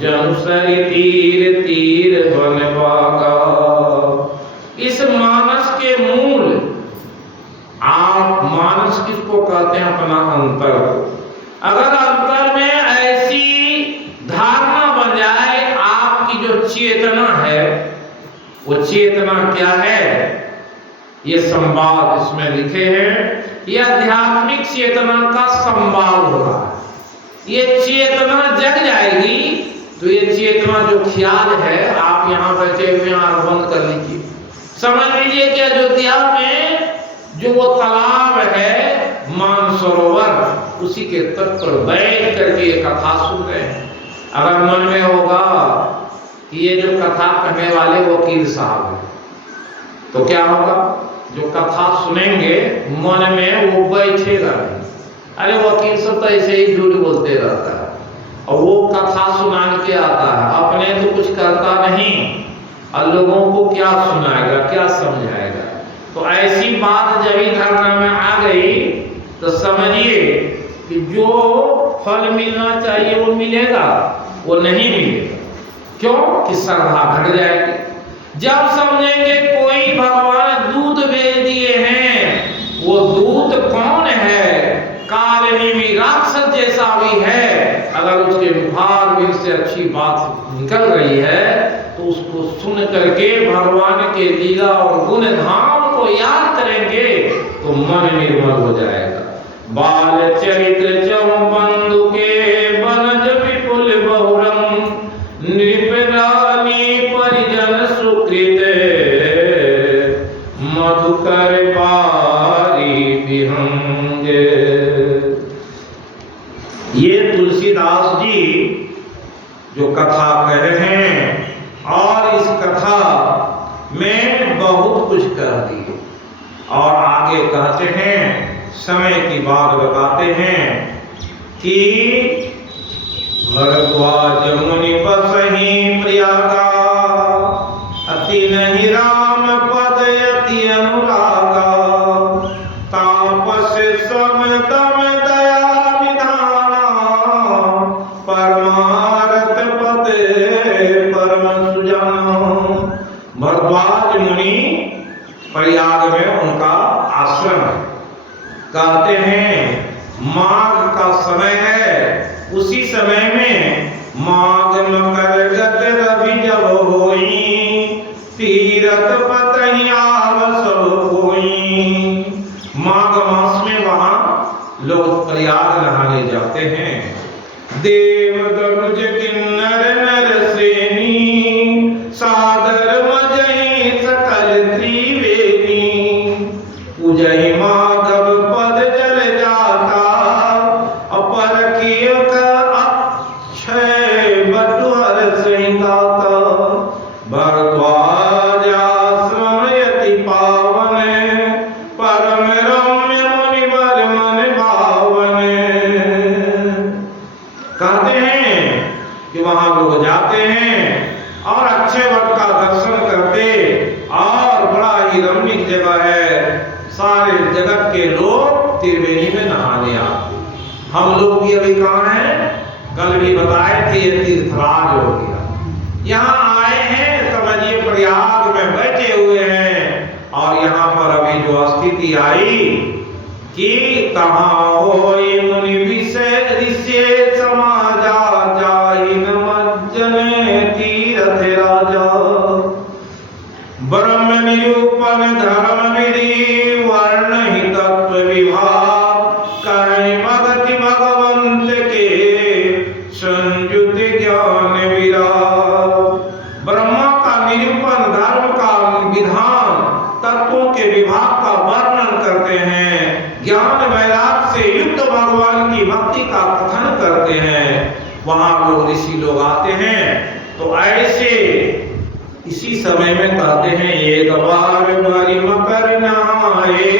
जन सरि तीर तीर बन पागा। इस मानस के मूल, आप मानस किसको कहते हैं, अपना अंतर। अगर अंतर में ऐसी धारणा बन जाए, आपकी जो चेतना है वो चेतना क्या है, ये संवाद इसमें लिखे हैं, ये आध्यात्मिक चेतना का संवाद हो रहा है। ये चेतना जग जाएगी तो ये चेतना जो ख्याल है, आप यहाँ बैठे हुए आंख बंद कर लीजिए, समझ लीजिए कि अयोध्या में जो वो तालाब है मानसरोवर, उसी के तट पर बैठ करके ये कथा सुन रहे हैं। अगर मन में होगा कि ये जो कथा कहने वाले वकील साहब हैं, तो क्या होगा, जो कथा सुनेंगे मन में वो बैठेगा नहीं। अरे वकील सब तो ऐसे ही झूठ बोलते रहता है, और वो कथा सुना के आता है, अपने तो कुछ करता नहीं, और लोगों को क्या सुनाएगा, क्या समझाएगा। तो ऐसी बात जब ही धारणा में आ गई तो समझिए कि जो फल मिलना चाहिए वो मिलेगा, वो नहीं मिलेगा। क्यों कि श्रद्धा घट जाएगी। जब समझेंगे कोई भगवान दूत भेज दिए हैं, वो दूत कौन है, कालनेमी राक्षस जैसा भी है, अगर उसके मुखार से अच्छी बात निकल रही है तो उसको सुन करके भगवान के लीला और गुण धाम को याद करेंगे तो मन निर्मल हो जाएगा। बाल चरित्र चौ बंधु के बनज विपुल बहुरंग नृपरानी परिजन सुकृत मधुकर बारी विहंग। ये तुलसीदास जी जो कथा कह रहे हैं, और इस कथा में बहुत कुछ कह दिए, और आगे कहते हैं, समय की बात बताते हैं कि भरद्वाज मुनि बसहि प्रयागा अति नहीं राम पद अति अनुरागा तापस सम दम दया विधाना परमारथ पद परम सुजाना। भरद्वाज मुनि प्रयाग में उनका आश्रम है। कहते हैं माघ का समय है, उसी समय में माघ मकर गत रवि जब होई तीरथ पतहि आव सब कोई। माघ मास में वहां लोग प्रयाग नहाने जाते हैं। देव दनुज किन्नर नर श्रेणी सादर मजहि सकल त्रिवेणी पूजहि माधव पद जल जाता अपरखिय अक्षय बटुहर सिंगाता। भरद्वाज आश्रम यति पावन परम रम्य मुनिवर मन भावन। कहते हैं त्रिवेणी में नहा लिया। हम लोग भी अभी कहाँ हैं, कल भी बताए थे ये तीर्थराज हो गया। यहाँ आए हैं, समझिए प्रयाग में बैठे हुए हैं, और यहाँ पर अभी जो स्थिति आई कि तहाँ होई मुनि विषय ऋषि समाजा जाहि न मज्जन तीरथ राजा। ब्रह्म निरूपण धर्म विधि वर्ण ही तत्व विभाग कहीं भगति भगवंत के संयुत ज्ञान विराग। ब्रह्मा का निरूपण, धर्म का विधान, तत्वों के विभाग का वर्णन करते हैं, ज्ञान वैराग से युक्त भगवान की भक्ति का कथन करते हैं। वहां लोग ऋषि लोग आते हैं, तो ऐसे इसी समय में कहते हैं एक बार बड़ी मकर नहाए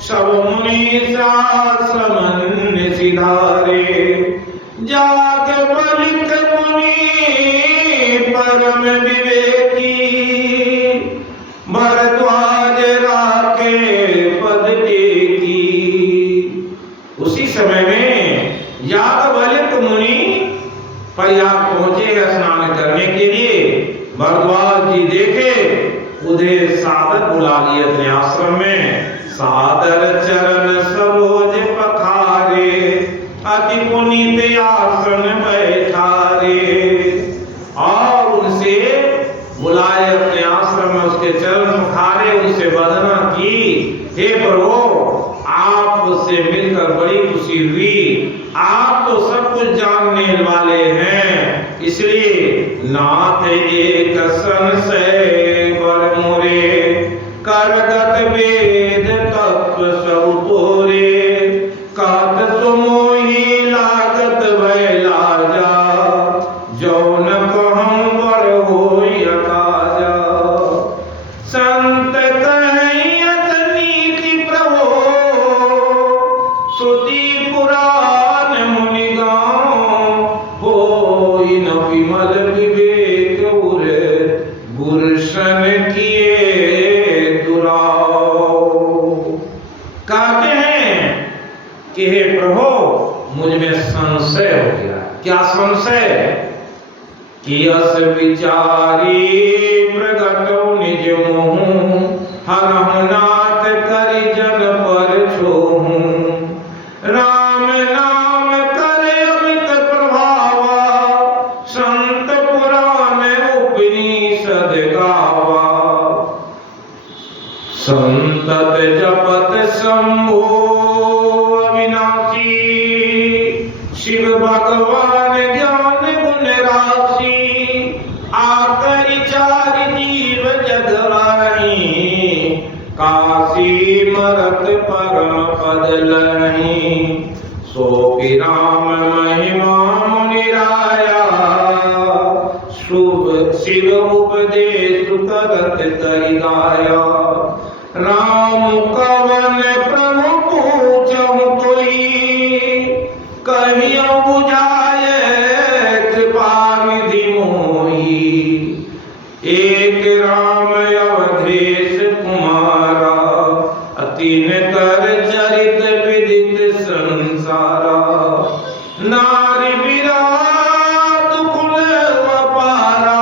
सब मुनि शास्त्रमन सिधारे। जाग बलिक मुनि परम विवेकी भरद्वाज राखे पद टेकी। उसी समय में याज्ञवल्क्य मुनि प्रयाग पहुंचे स्नान करने के लिए। भरद्वाज जी देखे, उन्हें सादर बुला लिए अपने आश्रम में। सादर चरण सरोज पखारे अति पुनीत आसन बैठारे। और उनसे बुलाए अपने आश्रम में, उसके चरण पखारे, उनसे वंदना की। हे प्रभु, आपसे मिलकर बड़ी खुशी हुई, आप तो सब कुछ जानने वाले हैं, इसलिए नाथ एक संशय बर मोरे करगत वेद तत्व सब तोरे। कात सुमोही लागत भय लाजा जौन कहम बर होई अकाजा। संत कहियत नीति प्रभो श्रुति पुराण मुनि गाँव। होई न विमल विवेक उर गुरशन किए दुराव। कहते हैं कि हे प्रभु, मुझ में संशय हो गया। क्या संशय? कि अस विचारी प्रगटो निज मोह हरहु नाथ करि जन पर छोहु। राम नाम करे अमित प्रभावा संत पुराण उपनिषद गावा। संतत जपत शंभो अविनाशी शिव भगवान ज्ञान गुण राशि। आकरि चारि जीव जगवाही काशी मरत परम पद लही। सो राम महिमा मुनिराया शुभ शिव उपदेश करत करि गाया। राम कवन प्रभु पूछहु कोई कहियो बुझाए कृपा निधि मोही। एक राम अवधेश कुमारा अतिन कर चरित विदित संसारा। नारी विराट कुल अपारा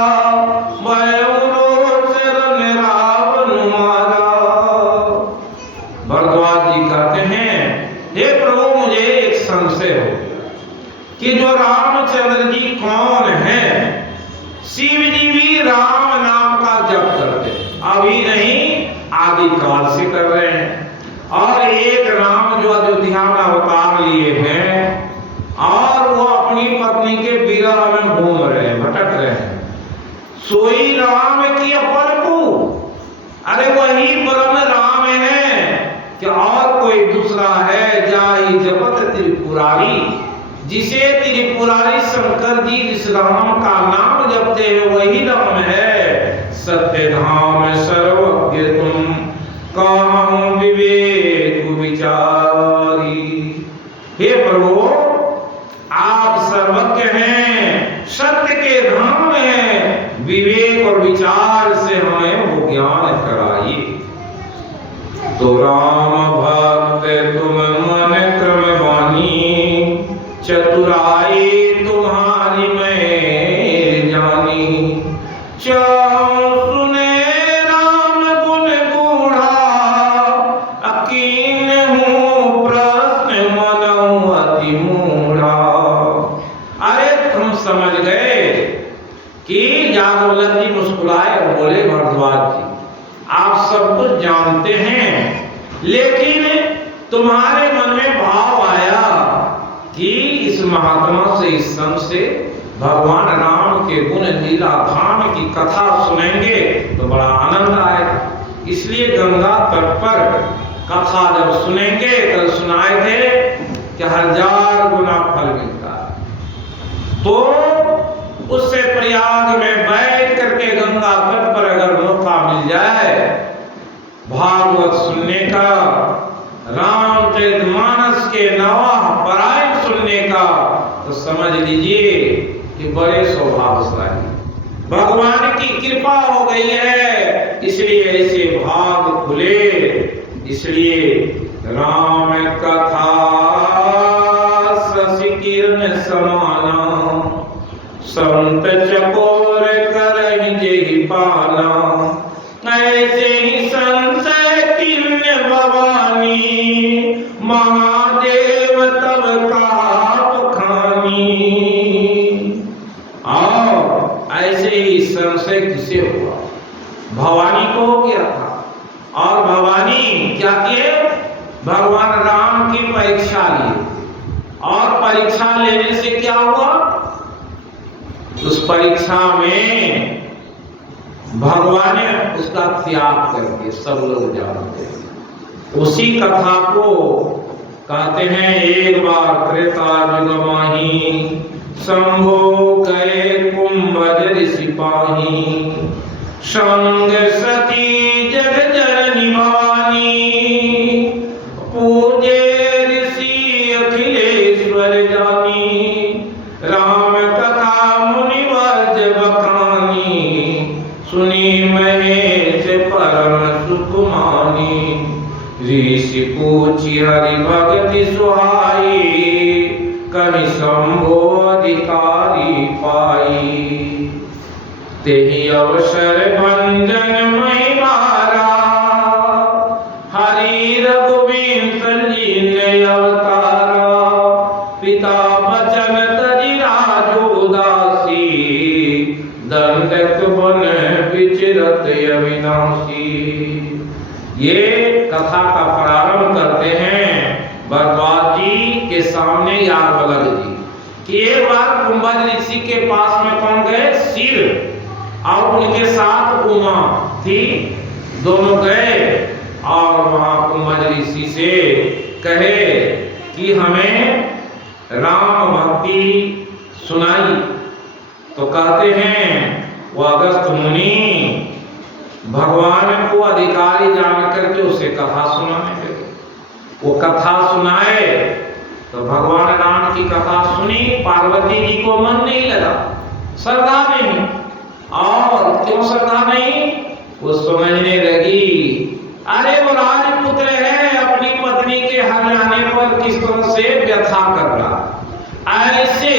भयो शरण रावण मारा। भरद्वाज जी कहते हैं, हे प्रभु, मुझे एक संशय हो गया कि जो रामचंद्र जी कौन है। शिव जी भी राम नाम का जप करते हैं, अभी नहीं आदि काल से कर रहे हैं। और एक राम जो अयोध्या में अवतार लिए हैं, और वो अपनी पत्नी के विरह में घूम रहे हैं, भटक रहे हैं। सोई राम की अपरपू, अरे वही ब्रह्म राम है कि और कोई दूसरा है। जाहि जपत त्रिपुरारी, जिसे त्रिपुरारी शंकर जी जिस राम का नाम जपते हैं वही राम है। सत्य धाम सर्वज्ञ तुम कहूं विवेक विचारी। हे प्रभु, आप सर्वज्ञ हैं, सत्य के धाम हैं, विवेक और विचार से हमें वो ज्ञान कराइए। तो राम भक्त तुम महात्मा से, इस संत से भगवान राम के गुण लीला धाम की कथा सुनेंगे तो बड़ा आनंद आएगा। इसलिए गंगा तट पर कथा जब सुनेंगे, कल सुनाए थे कि 1000 गुना फल मिलता है। तो उससे प्रयाग में बैठ करके गंगा तट पर अगर मौका मिल जाए भागवत सुनने का, रामचरितमानस के नवाह पारायण सुनने का, तो समझ लीजिए कि बड़े सौभाग्यशाली भगवान की कृपा हो गई है। इसलिए ऐसे भाग खुले। इसलिए राम कथा शशि किरण समाना, संत चकोर करहि जेहि पाना, ऐसे ही संशय किन्ने भवानी, महादेव तब कहा बखानी। और ऐसे ही संशय किसे हुआ? भवानी को हो गया था। और भवानी क्या किए? भगवान राम की परीक्षा लिए। और परीक्षा लेने से क्या हुआ? उस परीक्षा में भगवान ने उसका त्याग कर दिया, सब लोग जानते हैं। उसी कथा को कहते हैं, एक बार त्रेता युग माही, शंभो गए कुंभज सिपाही, संग सती जग जननी भवानी, पूजे ऋषि अखिलेश्वर जानी, राम कथा मुनि वर्ज बखानी, सुनी महेश परम सुख मानी, ऋषि पूछी हरि भगति सुहाई, कवि शंभो अधिकारी पाई, तेहि अवसर भंजन मई मारा, हरि रघुवीर जी ने अवतारा, पिता बचन तरि राजो दासी, दंडक बन विचरत अविनाशी। ये कथा का प्रारंभ करते हैं बरद्वाज जी के सामने यारवलग जी कि एक बार कुंभज ऋषि के पास में कौन गए? सिर और उनके साथ उमा थी, दोनों गए और वहां कुंभज ऋषि से कहे कि हमें राम भक्ति सुनाई। तो कहते हैं वो अगस्त मुनि भगवान को अधिकारी जान करके उसे कथा सुनाने लगे। वो कथा सुनाए तो भगवान राम की कथा सुनी, पार्वती जी को मन नहीं लगा, श्रद्धा नहीं। और क्यों श्रद्धा नहीं? वो समझने लगी अरे वो राजपुत्र है, अपनी पत्नी के हर जाने पर किस तरह से व्यथा कर रहा। ऐसे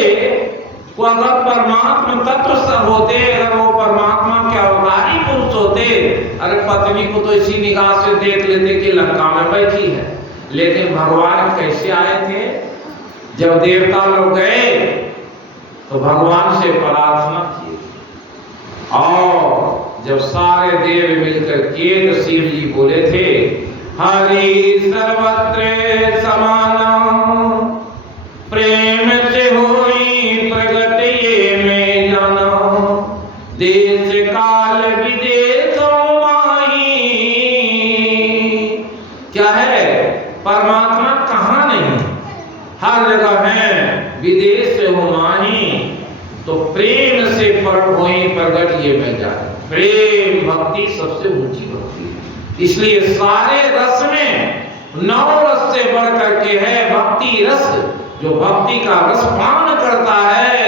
वो अगर परमात्मा तत्व सब होते, अगर वो परमात्मा के अवतारी पुरुष होते, अरे पत्नी को तो इसी निगाह से देख लेते कि लंका में बैठी है। लेकिन भगवान कैसे आए थे? जब देवता लोग गए तो भगवान से प्रार्थना की, और जब सारे देव मिलकर किए तो शिव जी बोले थे, हरि सर्वत्र समाना, प्रेम से होई प्रगट ये में जाना, देश काल विदेशों माही। क्या है? परमात्मा कहाँ नहीं, हर जगह है, विदेश से हो माही। तो प्रेम से प्रगट ये में जाए। प्रेम भक्ति सबसे ऊंची भक्ति है। इसलिए सारे रस में 9 रस से बढ़ करके है भक्ति रस। जो भक्ति का रस पान करता है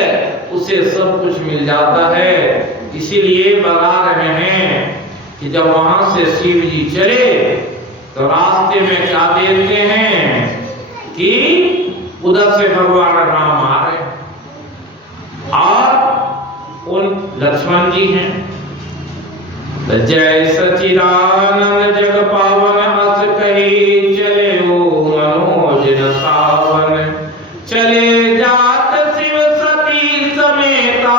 उसे सब कुछ मिल जाता है। इसीलिए बता रहे हैं कि जब वहां से शिव जी चले तो रास्ते में क्या देखते हैं कि उधर से भगवान राम आ रहे और उन लक्ष्मण जी हैं। जय सचिदानंद जग पावन हस कही चले हो मनोज न सावन, चले जात शिव सती समेता,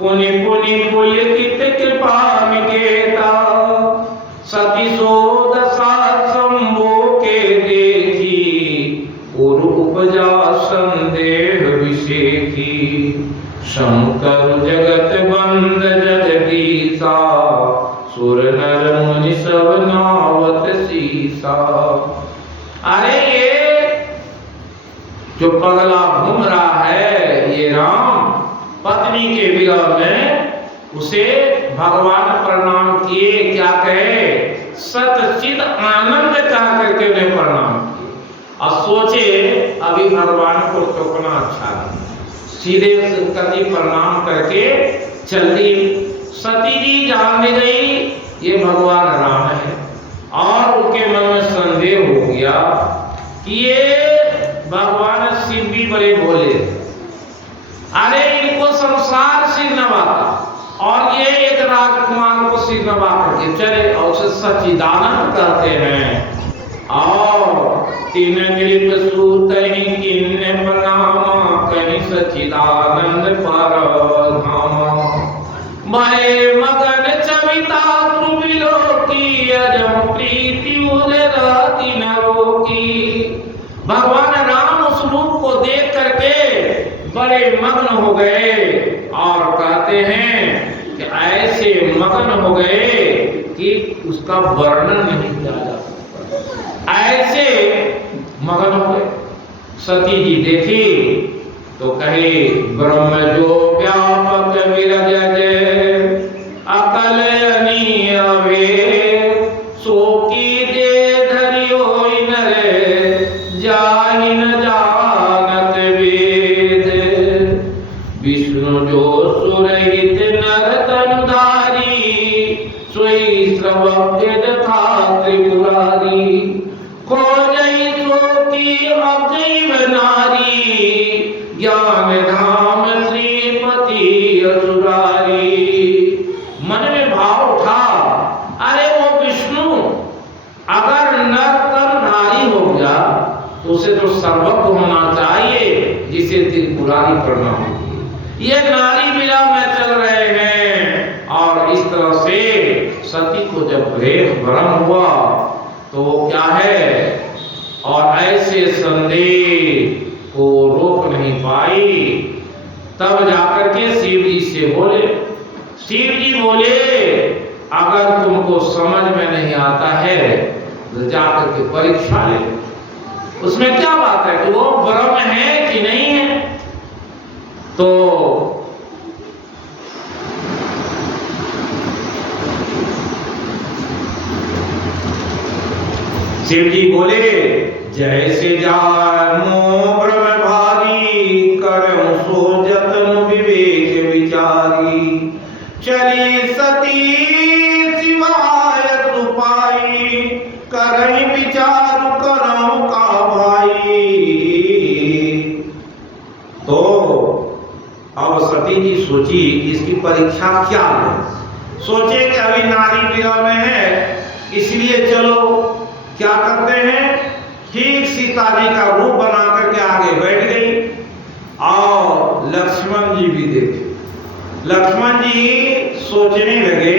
पुनि पुनि पुलकित कृपा निकेता, सती सो दशा शंभो के देखी, और उपजा संदेह विषेखी, शंकर जगत बंद जगदीसा, सुर नर मुनि सब नावत सीसा। अरे ये जो पगला घूम रहा है ये राम पत्नी के विरह में उसे भगवान प्रणाम किए, क्या कहे, सतचित आनंद कह करके उन्हें प्रणाम किए। और सोचे अभी भगवान को टोकना अच्छा नहीं, सीधे कति प्रणाम करके चल दी। सती जी जान गई ये भगवान राम है, और उनके मन में संदेह हो गया कि ये भगवान शिव भी बड़े भोले, अरे इनको संसार सिर नवाता और ये एक राजकुमार को सिर नवा करके चले, और उसे सच्चिदानंद कहते हैं। और तीन ग्रीव सूत ही किन्ने प्रणामा, कहीं सच्चिदानंद परधामा। मैं मगन चमिता सुमिलो की, अजम प्रीति उदराति नरो की। भगवान राम उस रूप को देख करके बड़े मग्न हो गए, और कहते हैं कि ऐसे मग्न हो गए कि उसका वर्णन नहीं किया जा सकता, ऐसे मग्न हो गए। सती जी देखी तो कहे, ब्रह्म जो व्यापक विरज अकल अनियवे, सो की दे धरियो नरे, जाहि न जानत वेद। विष्णु जो सुरहित नर तनुधारी, सोई सर्वज्ञ था त्रिपुरारी। खोजहि सो की अजैव नारी, ज्ञान धाम श्रीपति असुरारी। मन में भाव उठा, अरे वो विष्णु अगर नर तनुधारी हो गया तो उसे तो सर्वज्ञ होना चाहिए, जिसे त्रिपुरारी करना होगी। ये नारी विरह में चल रहे हैं, और इस तरह से सती को जब भ्रम हुआ तो वो क्या है, और ऐसे संदेह को रोक नहीं पाई। तब जाकर के शिव जी से बोले, शिव जी बोले, अगर तुमको समझ में नहीं आता है तो जाकर के परीक्षा ले। उसमें क्या बात है कि वो ब्रह्म है कि नहीं है। तो शिव जी बोले, जैसे जानो ब्रह्म भारी, करऊं सो जतन विवेक विचारी। चली सती सिवाय सुपाई, करई विचार करऊं का भाई। तो अब सती जी सोची इसकी परीक्षा क्या है। सोचे कि अभी नारी विरह में है, इसलिए चलो क्या करते हैं, ठीक सीता जी का रूप बना करके आगे बैठ गई। और लक्ष्मण जी भी देखे। लक्ष्मण जी सोचने लगे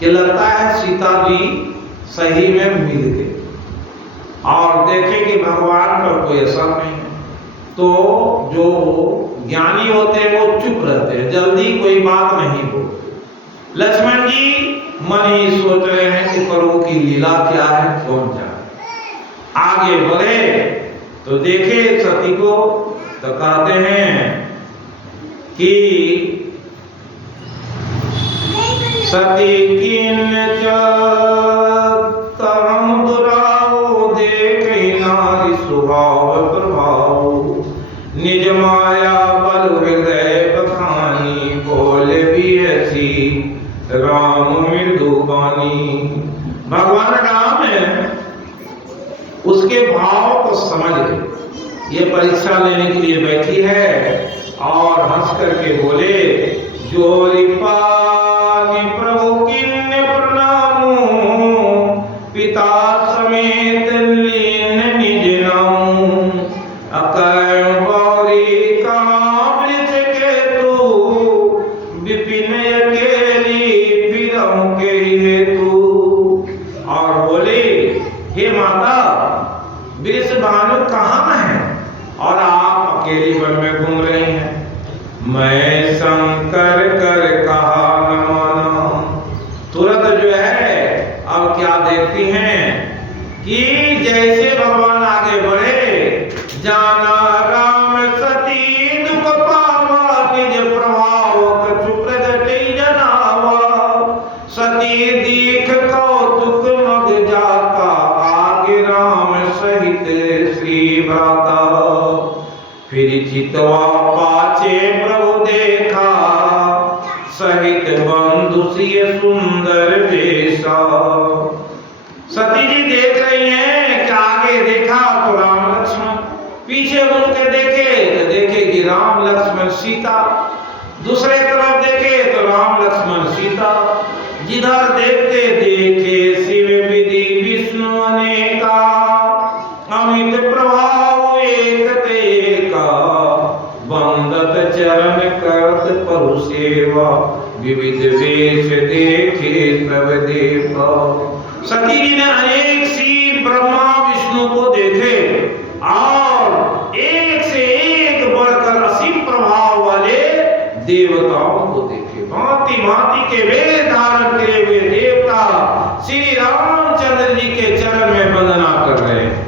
कि लगता है सीता जी सही में मिल गए, और देखे कि भगवान पर कोई असर नहीं है। तो जो ज्ञानी होते हैं वो चुप रहते हैं, जल्दी कोई बात नहीं बोलते। लक्ष्मण जी मन ही सोच रहे हैं कि प्रभु की लीला क्या है, कौन जाने। आगे बढ़े तो देखे सती को, तो कहते हैं कि सती किन तम दुराओ, देख नारी स्वभाव प्रभाव। निज माया बल हृदय बखानी, बोले भी ऐसी राम मृदु बानी। भगवान राम उसके भाव को समझ गए। ये परीक्षा लेने के लिए बैठी है, और हंस करके बोले, जोरी पानी प्रभु किन्ने प्रणामो, पिता समेत लीन निज नामु। अकय गौरी कामृत के तू, विपिन अकेली फिरऊं के हेतु। और बोले, हे माता, वृष मानो कहाँ है और आप अकेले वन में घूम रहे हैं। मैं शंकर कर कहा न माना। तुरंत जो है अब क्या देखती हैं कि जैसे भगवान आगे बढ़े, जाना राम सती दुख पावा निज प्रभाव कछु प्रगति जनावा। सती दीख कौतुक मग जाता आगे राम सहित श्री भ्राता। फिर चितवा पाछे प्रभु देखा सहित बंधु सिय सुंदर वेशा। सती जी देख रही हैं कि आगे देखा तो राम लक्ष्मण, पीछे मुड़ के देखे तो देखे कि राम लक्ष्मण सीता, दूसरे तरफ देखे तो राम लक्ष्मण सीता। जिधर देखते देखे शिव विधि विष्णु अनेका। अमित प्रभाव एक तेका बंदत चरण करत प्रभु सेवा। विविध वेश देखे सब देवा। सती जी ने अनेक शिव ब्रह्मा विष्णु को देखे और एक से एक बढ़कर असीम प्रभाव वाले देवताओं को देखे। भांति भांति के वेश धारण किए हुए देवता श्री रामचंद्र जी के चरण में वंदना कर रहे हैं।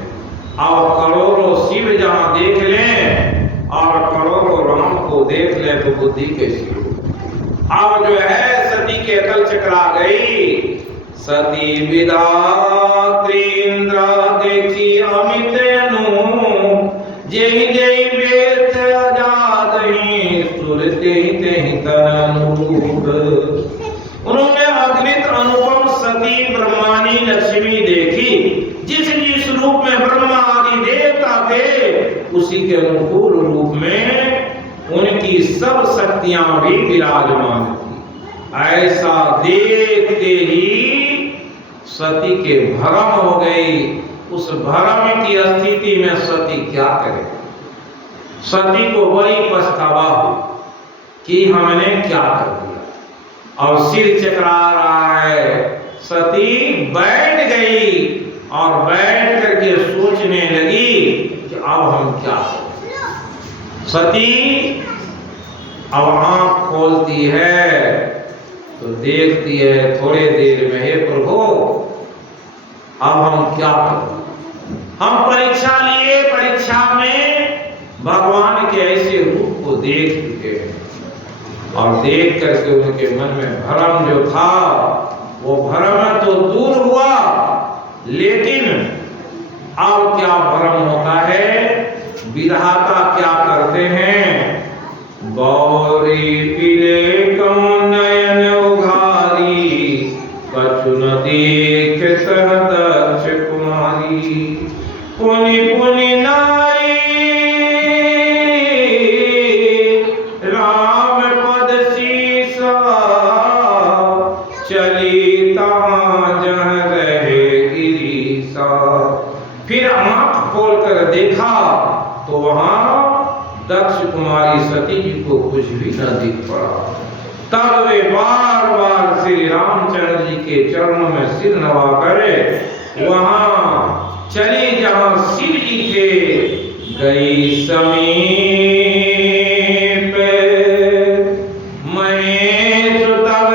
और करोड़ों शिव जहां देख लें और करोड़ों राम को देख लें तो बुद्धि कैसी हो। अब जो है सती के अकल चकरा गई। सती विधात्री इंद्र देखी अमित अनु। जय जय वेद आजाद ही सुरते तेहि तनूप। उन्होंने अद्भुत अनुपम सती ब्रह्मानी लक्ष्मी देखी। जिस जिस रूप में ब्रह्मा आदि देवता थे उसी के अनुकूल रूप में उनकी सब शक्तियां भी विराजमान थी। ऐसा देखते ही सती के भ्रम हो गई। उस भ्रम की स्थिति में सती क्या करे। सती को बड़ी पछतावा हुई कि हमने क्या कर दिया और सिर चकरा रहा है। सती बैठ गई और बैठ करके सोचने लगी कि अब हम क्या करें। सती अब आंख खोलती है तो देखती है थोड़े देर में, हे प्रभु अब हम क्या करें। हम परीक्षा लिए, परीक्षा में भगवान के ऐसे रूप को देख चुके हैं और देख करके उनके मन में भ्रम जो था वो भ्रम तो दूर हुआ, लेकिन अब क्या भ्रम होता है। विधाता क्या करते हैं। गौरी पीले कौन नयन उघारी कछु न देख दक्ष कुमारी। पुनि पुनि नाई राम पद सीसा चली तहाँ जह रहे गिरीसा। फिर आंख खोलकर देखा तो वहां दक्ष कुमारी सती जी को कुछ भी न दिख पड़ा। तब वे बार बार श्री रामचंद्र जी के चरणों में सिर नवा करे वहां चली जहां शिव जी थे। गई समीप मैं तब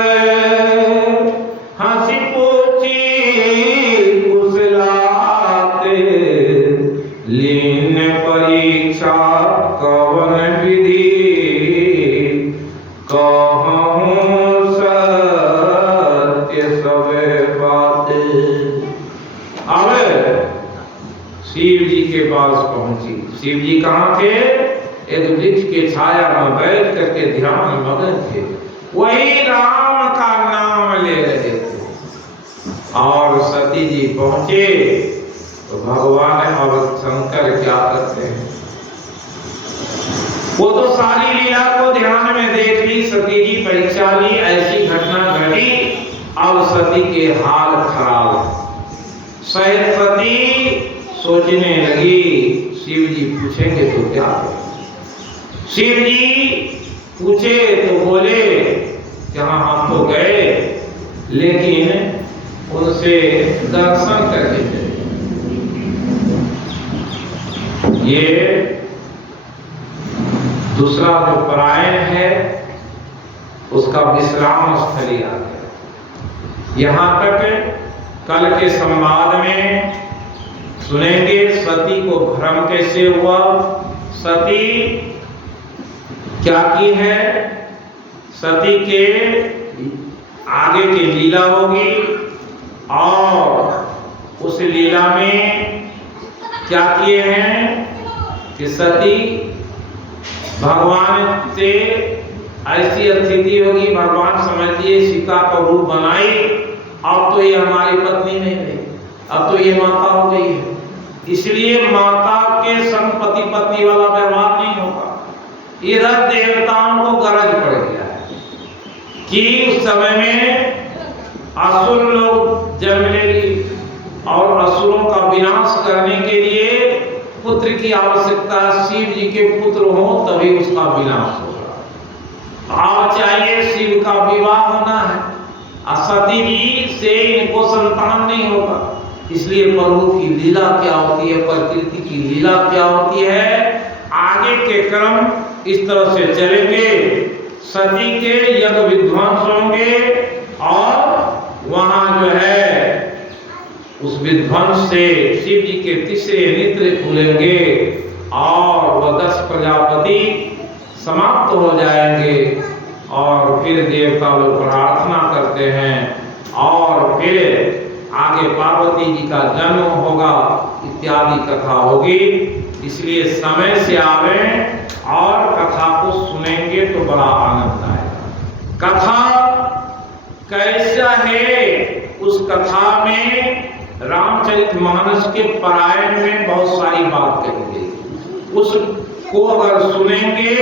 हंसी पूछी कुशलाते। लीन परीक्षा कवन विधि कहूं सत्य सब बात। अब शिव जी के पास पहुंची। शिव जी कहाँ थे। एक वृक्ष के छाया में बैठ करके ध्यान मगन थे। वही राम का नाम ले रहे थे और सती जी पहुंचे तो भगवान और शंकर क्या करते हैं। वो तो सारी लीला को ध्यान में देख ली। सती जी परीक्षा ली, ऐसी घटना घटी। अब सती के हाल खराब। शायद सती सोचने लगी शिव जी पूछेंगे तो क्या करें। शिव जी पूछे तो बोले जहां हम तो गए लेकिन उनसे दर्शन करके चले। ये दूसरा जो परायण है उसका विश्राम स्थली आ गया। यहाँ तक कल के संवाद में सुनेंगे सती को भ्रम कैसे हुआ, सती क्या की है, सती के आगे की लीला होगी और उस लीला में क्या किए हैं कि सती भगवान से ऐसी स्थिति होगी, भगवान समझिए सीता का रूप बनाई, अब तो ये हमारी पत्नी नहीं रही, अब तो ये माता हो गई है, इसलिए माता के संग पति पत्नी वाला व्यवहार नहीं होगा। इधर देवताओं को गरज पड़ गया है कि उस समय में असुर लोग जन्म लेंगे और असुरों का विनाश करने के लिए पुत्र की आवश्यकता है। शिव जी के पुत्र हो तभी उसका विनाश होगा। आप चाहिए शिव का विवाह होना है, सती जी से इनको संतान नहीं होगा, इसलिए प्रभु की लीला क्या होती है, प्रकृति की लीला क्या होती है, आगे के क्रम इस तरह से चलेंगे। सती के यज्ञ विध्वंस होंगे और वहां जो है उस विध्वंस से शिव जी के तीसरे नेत्र खुलेंगे और वह 10 प्रजापति समाप्त हो जाएंगे और फिर देवता लोग प्रार्थना करते हैं और फिर आगे पार्वती जी का जन्म होगा इत्यादि कथा होगी। इसलिए समय से आवे और कथा को सुनेंगे तो बड़ा आनंद आएगा। कथा कैसा है, उस कथा में रामचरितमानस के परायण में बहुत सारी बात कही गई, उसको अगर सुनेंगे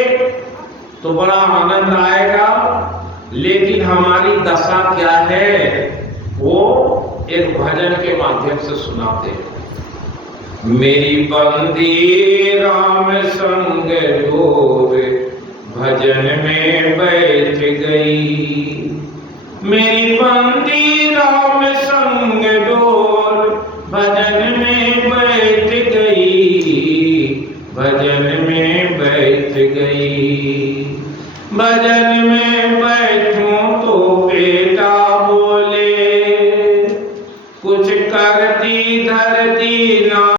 तो बड़ा आनंद आएगा। लेकिन हमारी दशा क्या है वो एक भजन के माध्यम से सुनाते हैं। मेरी बंदी राम संग डोर भजन में बैठ गई, मेरी बंदी राम संग डोर भजन में बैठ गई, भजन में बैठ गई। भजन में बैठूं तो बेटा